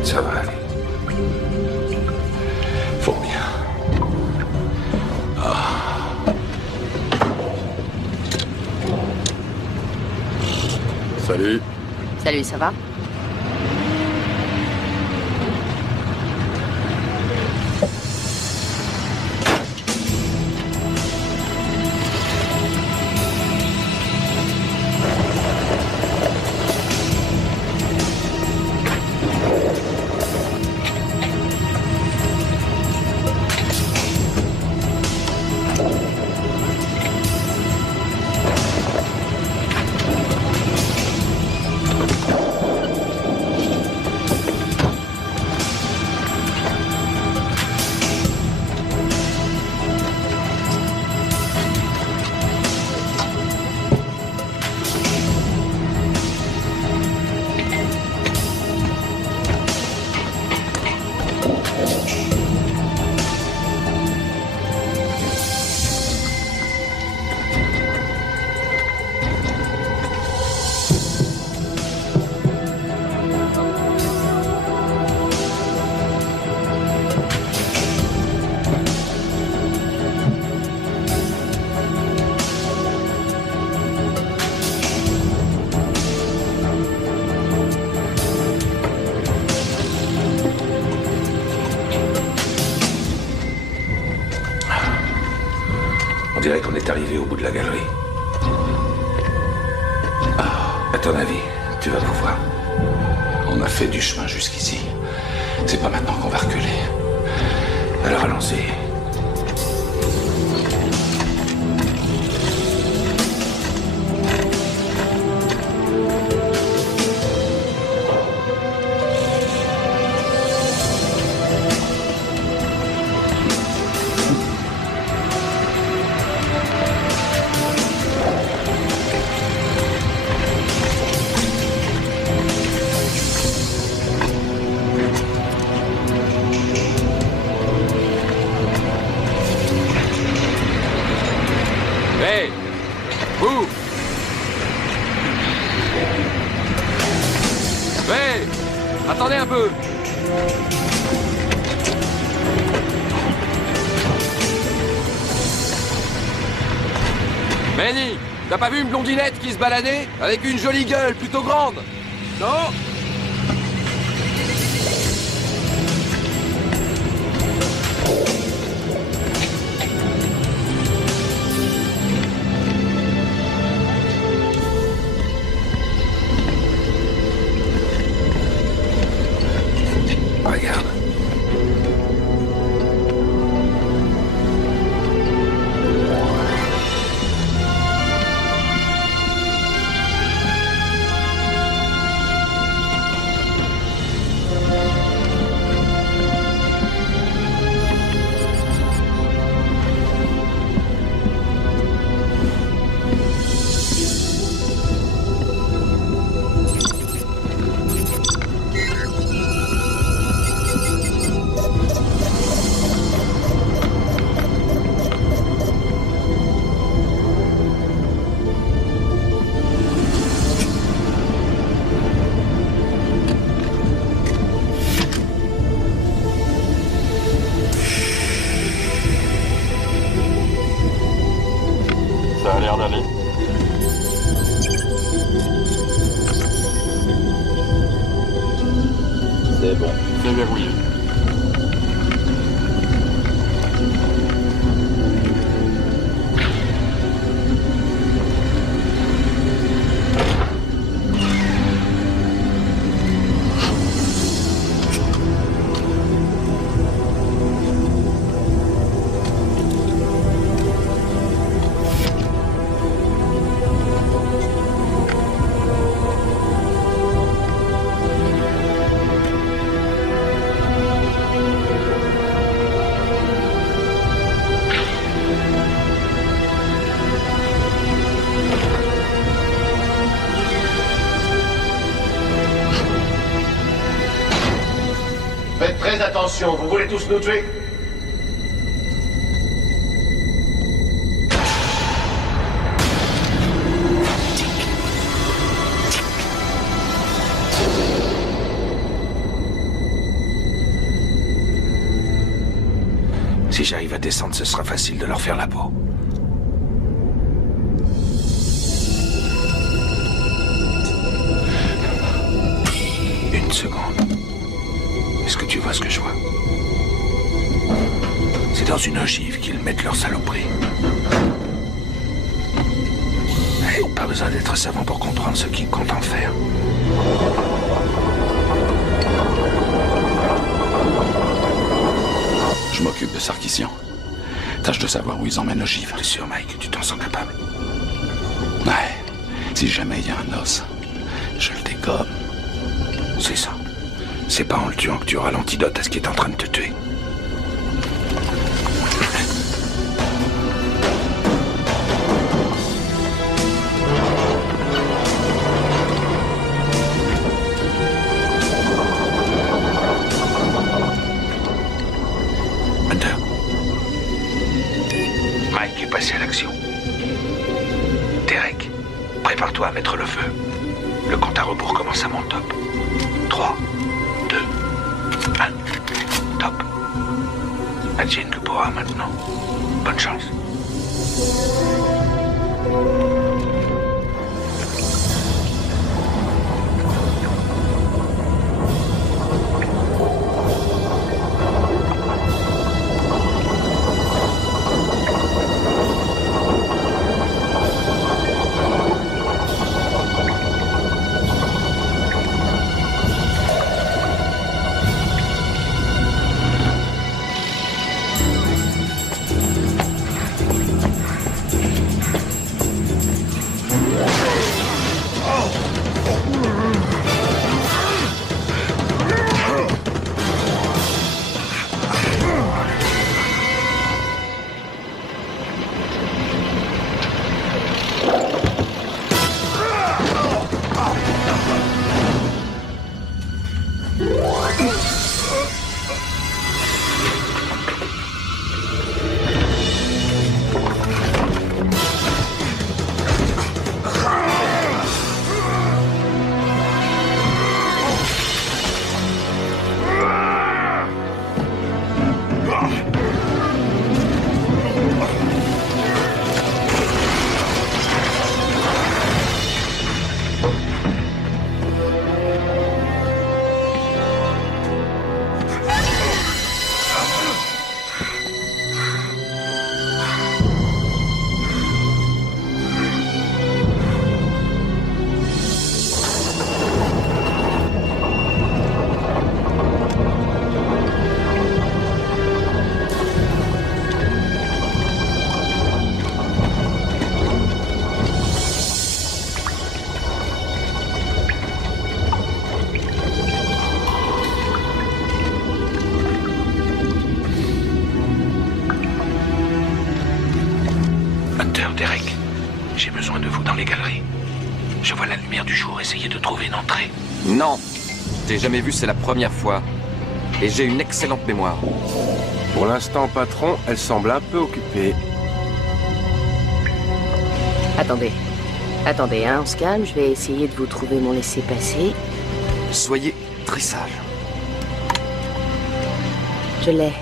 Ça va aller. Faut bien. Salut. Salut, ça va? est arrivé au bout de la galerie. À ton avis, tu vas pouvoir? On a fait du chemin jusqu'ici. C'est pas maintenant qu'on va reculer. Alors allons-y. Attendez un peu. Manny, t'as pas vu une blondinette qui se baladait? Avec une jolie gueule plutôt grande? Non? Regarde. Ça a l'air d'aller. C'est bon. C'est verrouillé. Faites très attention, vous voulez tous nous tuer? Si j'arrive à descendre, ce sera facile de leur faire la peau. Une seconde. Est-ce que tu vois ce que je vois? C'est dans une ogive qu'ils mettent leur saloperie. Hey, pas besoin d'être savant pour comprendre ce qu'ils comptent en faire. Je m'occupe de Sarkissian. Tâche de savoir où ils emmènent l'ogive. T'es sûr, Mike? Tu t'en sens capable? Ouais. Si jamais il y a un os, je le dégomme. C'est ça. C'est pas en le tuant que tu auras l'antidote à ce qui est en train de te tuer. Hunter. Mike est passé à l'action. Derek, prépare-toi à mettre le feu. Le compte à rebours commence à mon top. 3, 2, 1, top. Advienne que pourra maintenant. Bonne chance. Derek, j'ai besoin de vous dans les galeries. Je vois la lumière du jour, essayez de trouver une entrée. Non, je t'ai jamais vu, c'est la première fois. Et j'ai une excellente mémoire. Pour l'instant, patron, elle semble un peu occupée. Attendez. Attendez, hein, on se calme, je vais essayer de vous trouver mon laissez-passer. Soyez très sage. Je l'ai.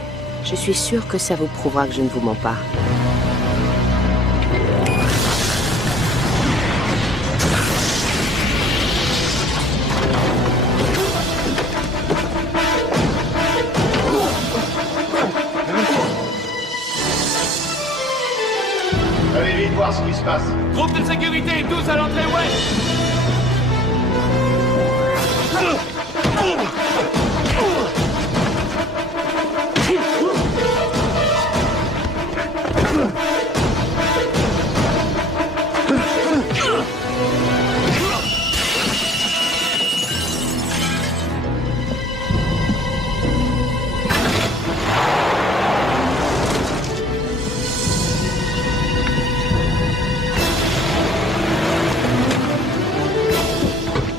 Je suis sûre que ça vous prouvera que je ne vous mens pas. Allez vite voir ce qui se passe. Groupe de sécurité, tous à l'entrée ouest.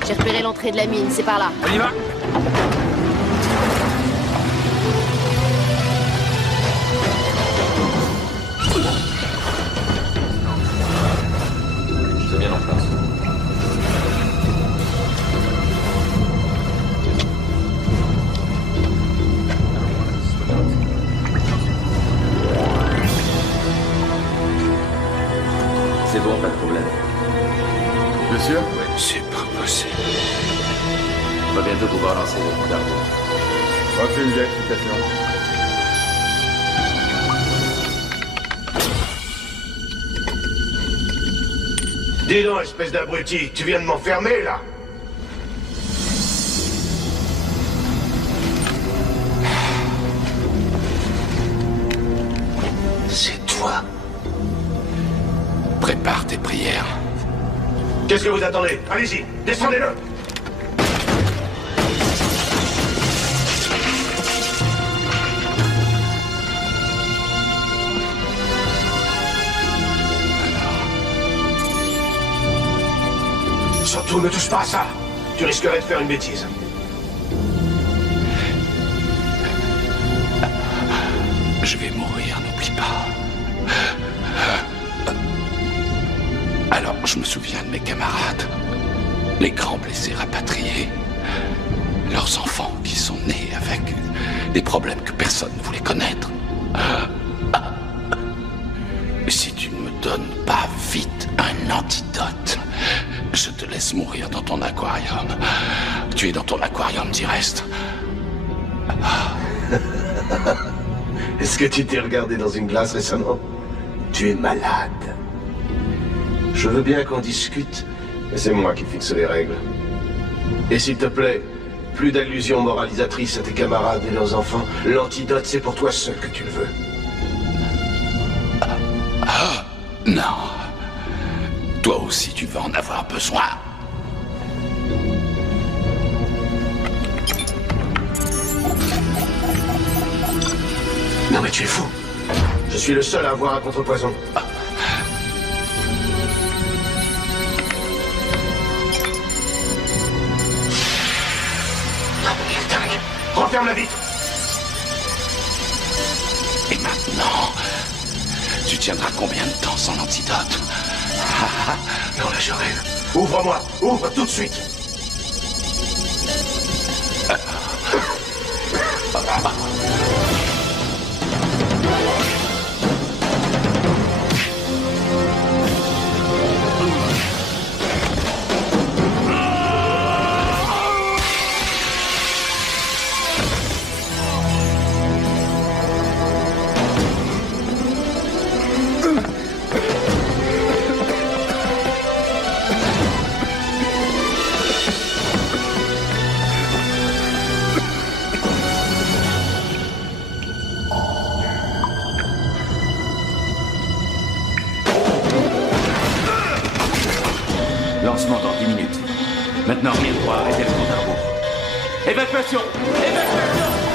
J'ai repéré l'entrée de la mine, c'est par là. On y va. C'est bien en place. C'est bon, pas de problème. Bien sûr. C'est pas possible. On va bientôt pouvoir lancer les dardos. Aucune vérification. Dis donc, espèce d'abruti, tu viens de m'enfermer, là? C'est toi. Prépare tes prières. Qu'est-ce que vous attendez? Allez-y, descendez-le! Surtout, ne touche pas à ça. Tu risquerais de faire une bêtise. Je vais mourir, n'oublie pas. Alors, je me souviens de mes camarades, les grands blessés rapatriés, leurs enfants qui sont nés avec des problèmes que personne ne voulait connaître. Si tu ne me donnes pas vite un antidote, je te laisse mourir dans ton aquarium. Tu es dans ton aquarium, dit reste. Est-ce que tu t'es regardé dans une glace récemment? Tu es malade. Je veux bien qu'on discute, mais c'est moi qui fixe les règles. Et s'il te plaît, plus d'allusions moralisatrices à tes camarades et leurs enfants. L'antidote, c'est pour toi seul que tu le veux. Non. Toi aussi, tu vas en avoir besoin. Non mais tu es fou. Je suis le seul à avoir un contrepoison. Referme la vitre. Et maintenant, tu tiendras combien de temps sans l'antidote? Non, là, je rêve. Ouvre-moi. Ouvre tout de suite. minutes. Maintenant, revenez droit, arrêtez le compte à rebours. Évacuation! Évacuation!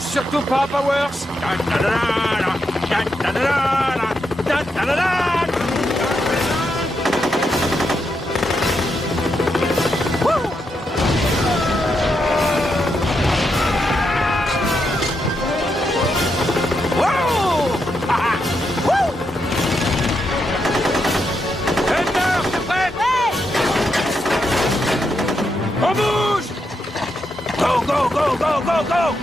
Surtout pas, Powers! On bouge! Go, go, go, go, go, go!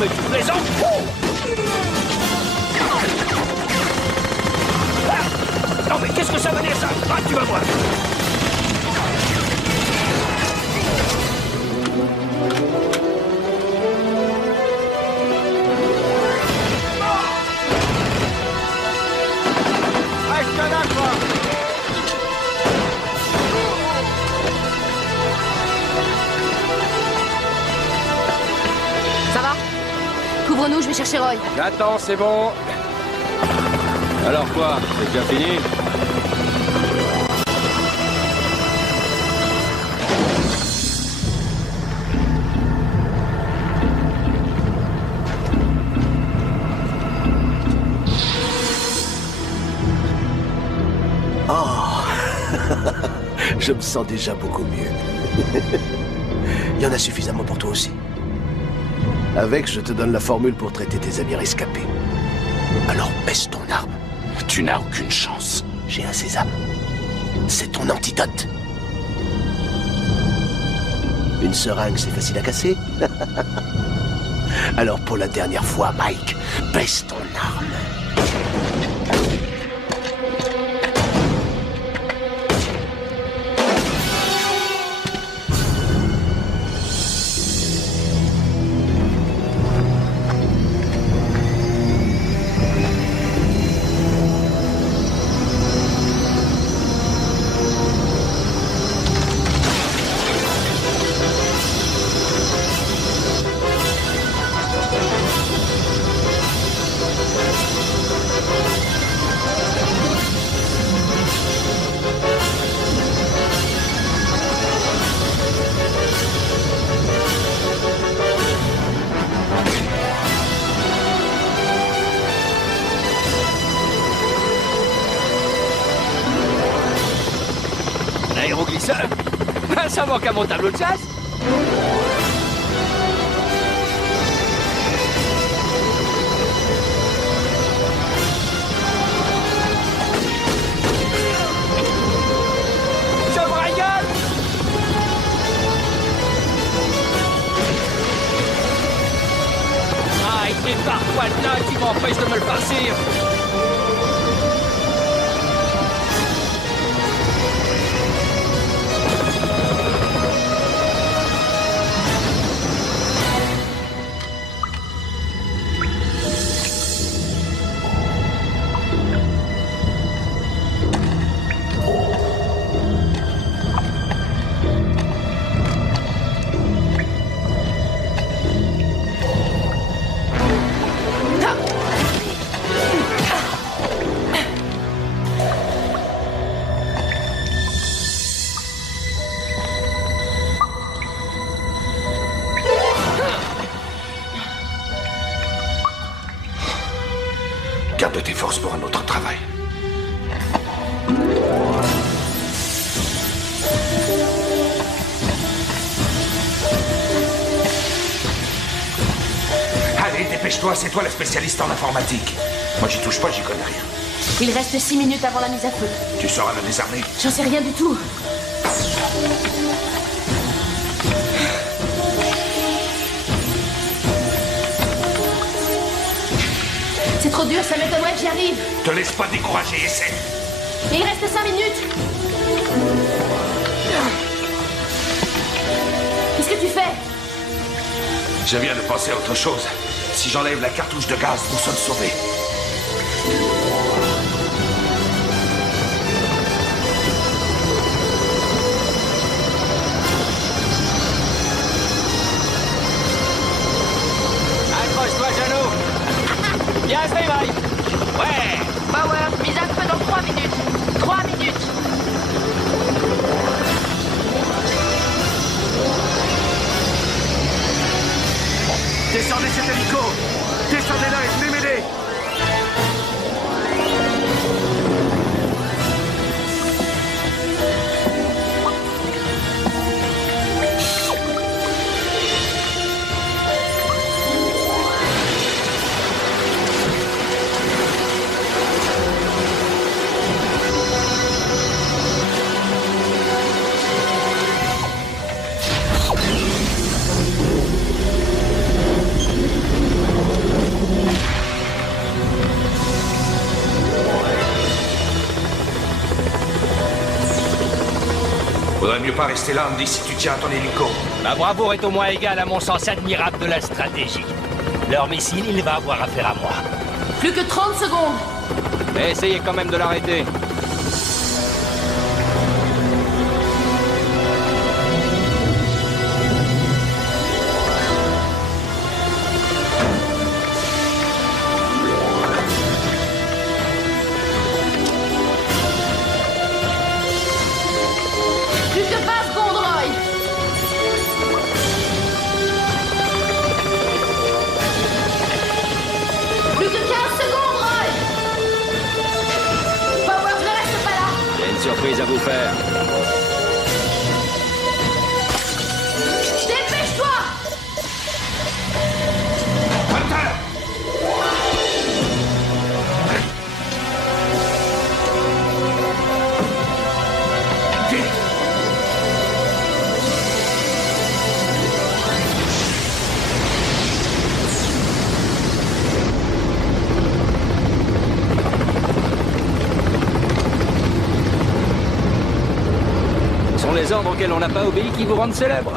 mais tu plaisantes. Ah, non mais qu'est-ce que ça veut dire ça? Ah, tu vas voir. Reste là, quoi. Ça va? Couvre-nous, je vais chercher Roy. J'attends, c'est bon. Alors quoi? C'est déjà fini? Je me sens déjà beaucoup mieux. Il y en a suffisamment pour toi aussi. Avec, je te donne la formule pour traiter tes amis rescapés. Alors baisse ton arme. Tu n'as aucune chance. J'ai un sésame. C'est ton antidote. Une seringue, c'est facile à casser. Alors pour la dernière fois, Mike, baisse ton arme. Ça manque à mon tableau de chasse. Je me régale. Ah, et tes parfois là qui m'empêchent de me le farcir. Garde tes forces pour un autre travail. Allez, dépêche-toi, c'est toi la spécialiste en informatique. Moi, j'y touche pas, j'y connais rien. Il reste 6 minutes avant la mise à feu. Tu sauras le désarmer. J'en sais rien du tout. C'est trop dur, ça m'étonnerait que j'y arrive. Te laisse pas décourager, essaie. Il reste 5 minutes. Qu'est-ce que tu fais? Je viens de penser à autre chose. Si j'enlève la cartouche de gaz, nous sommes sauvés. Accroche-toi, Jeannot. Bien fait, Mike. Ouais. Bauer, mise à feu dans 3 minutes. 3 minutes. Descendez cet hélico. Descendez là et venez m'aider. Faudrait mieux pas rester là, Andy, si tu tiens à ton hélico. Ma bravoure est au moins égale à mon sens admirable de la stratégie. Leur missile, il va avoir affaire à moi. Plus que 30 secondes. Mais essayez quand même de l'arrêter. Plus que 20 secondes, Roy. Plus que 15 secondes, Roy. Power, je ne reste pas là. J'ai une surprise à vous faire. des ordres auxquels on n'a pas obéi qui vous rendent célèbre.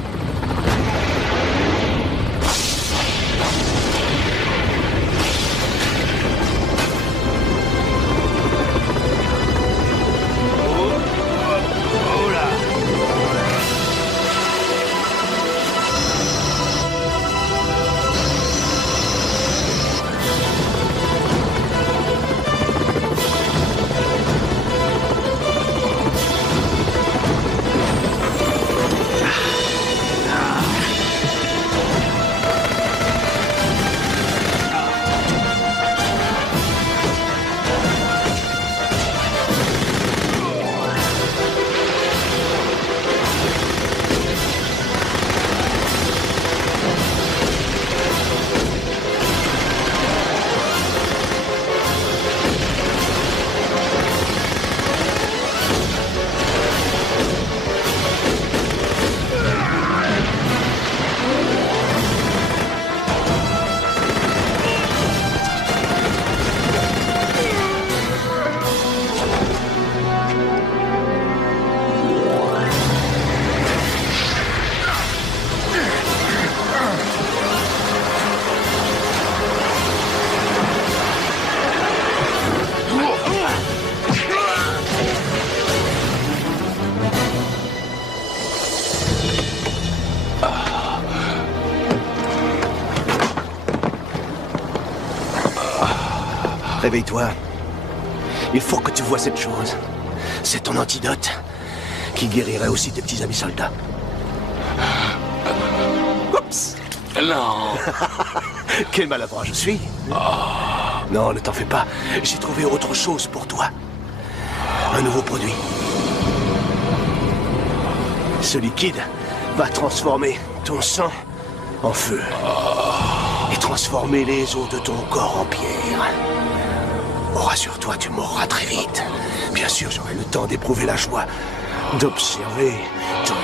Réveille-toi. Il faut que tu vois cette chose. C'est ton antidote qui guérirait aussi tes petits amis soldats. Oups! Non! Quel maladroit je suis. Non, ne t'en fais pas. J'ai trouvé autre chose pour toi. Un nouveau produit. Ce liquide va transformer ton sang en feu. Et transformer les os de ton corps en pierre. Oh, rassure-toi, tu mourras très vite. Bien sûr, j'aurai le temps d'éprouver la joie d'observer ton...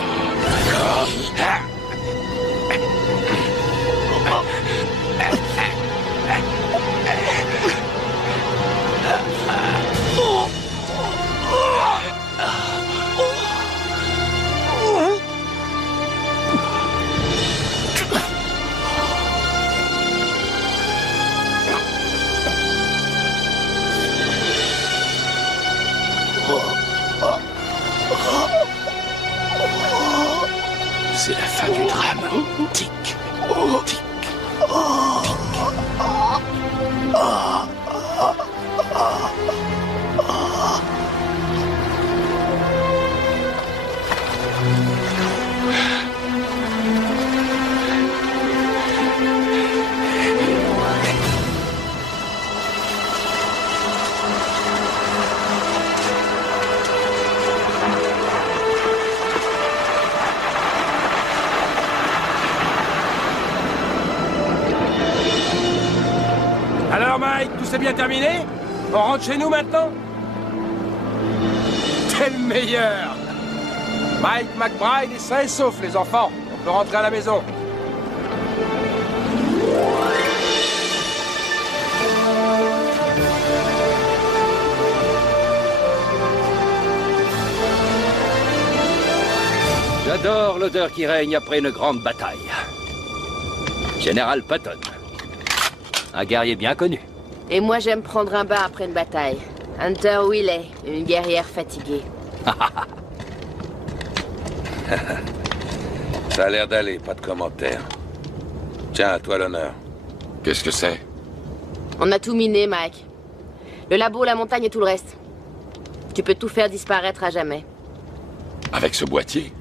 C'est la fin du drame. Tic, tic, tic. Alors Mike, tout s'est bien terminé? On rentre chez nous maintenant? T'es le meilleur! Mike McBride est sain et sauf, les enfants. On peut rentrer à la maison. J'adore l'odeur qui règne après une grande bataille. Général Patton. Un guerrier bien connu. Et moi, j'aime prendre un bain après une bataille. Hunter Willey, une guerrière fatiguée. Ça a l'air d'aller, pas de commentaires. Tiens, à toi l'honneur. Qu'est-ce que c'est? On a tout miné, Mike. Le labo, la montagne et tout le reste. Tu peux tout faire disparaître à jamais. Avec ce boîtier?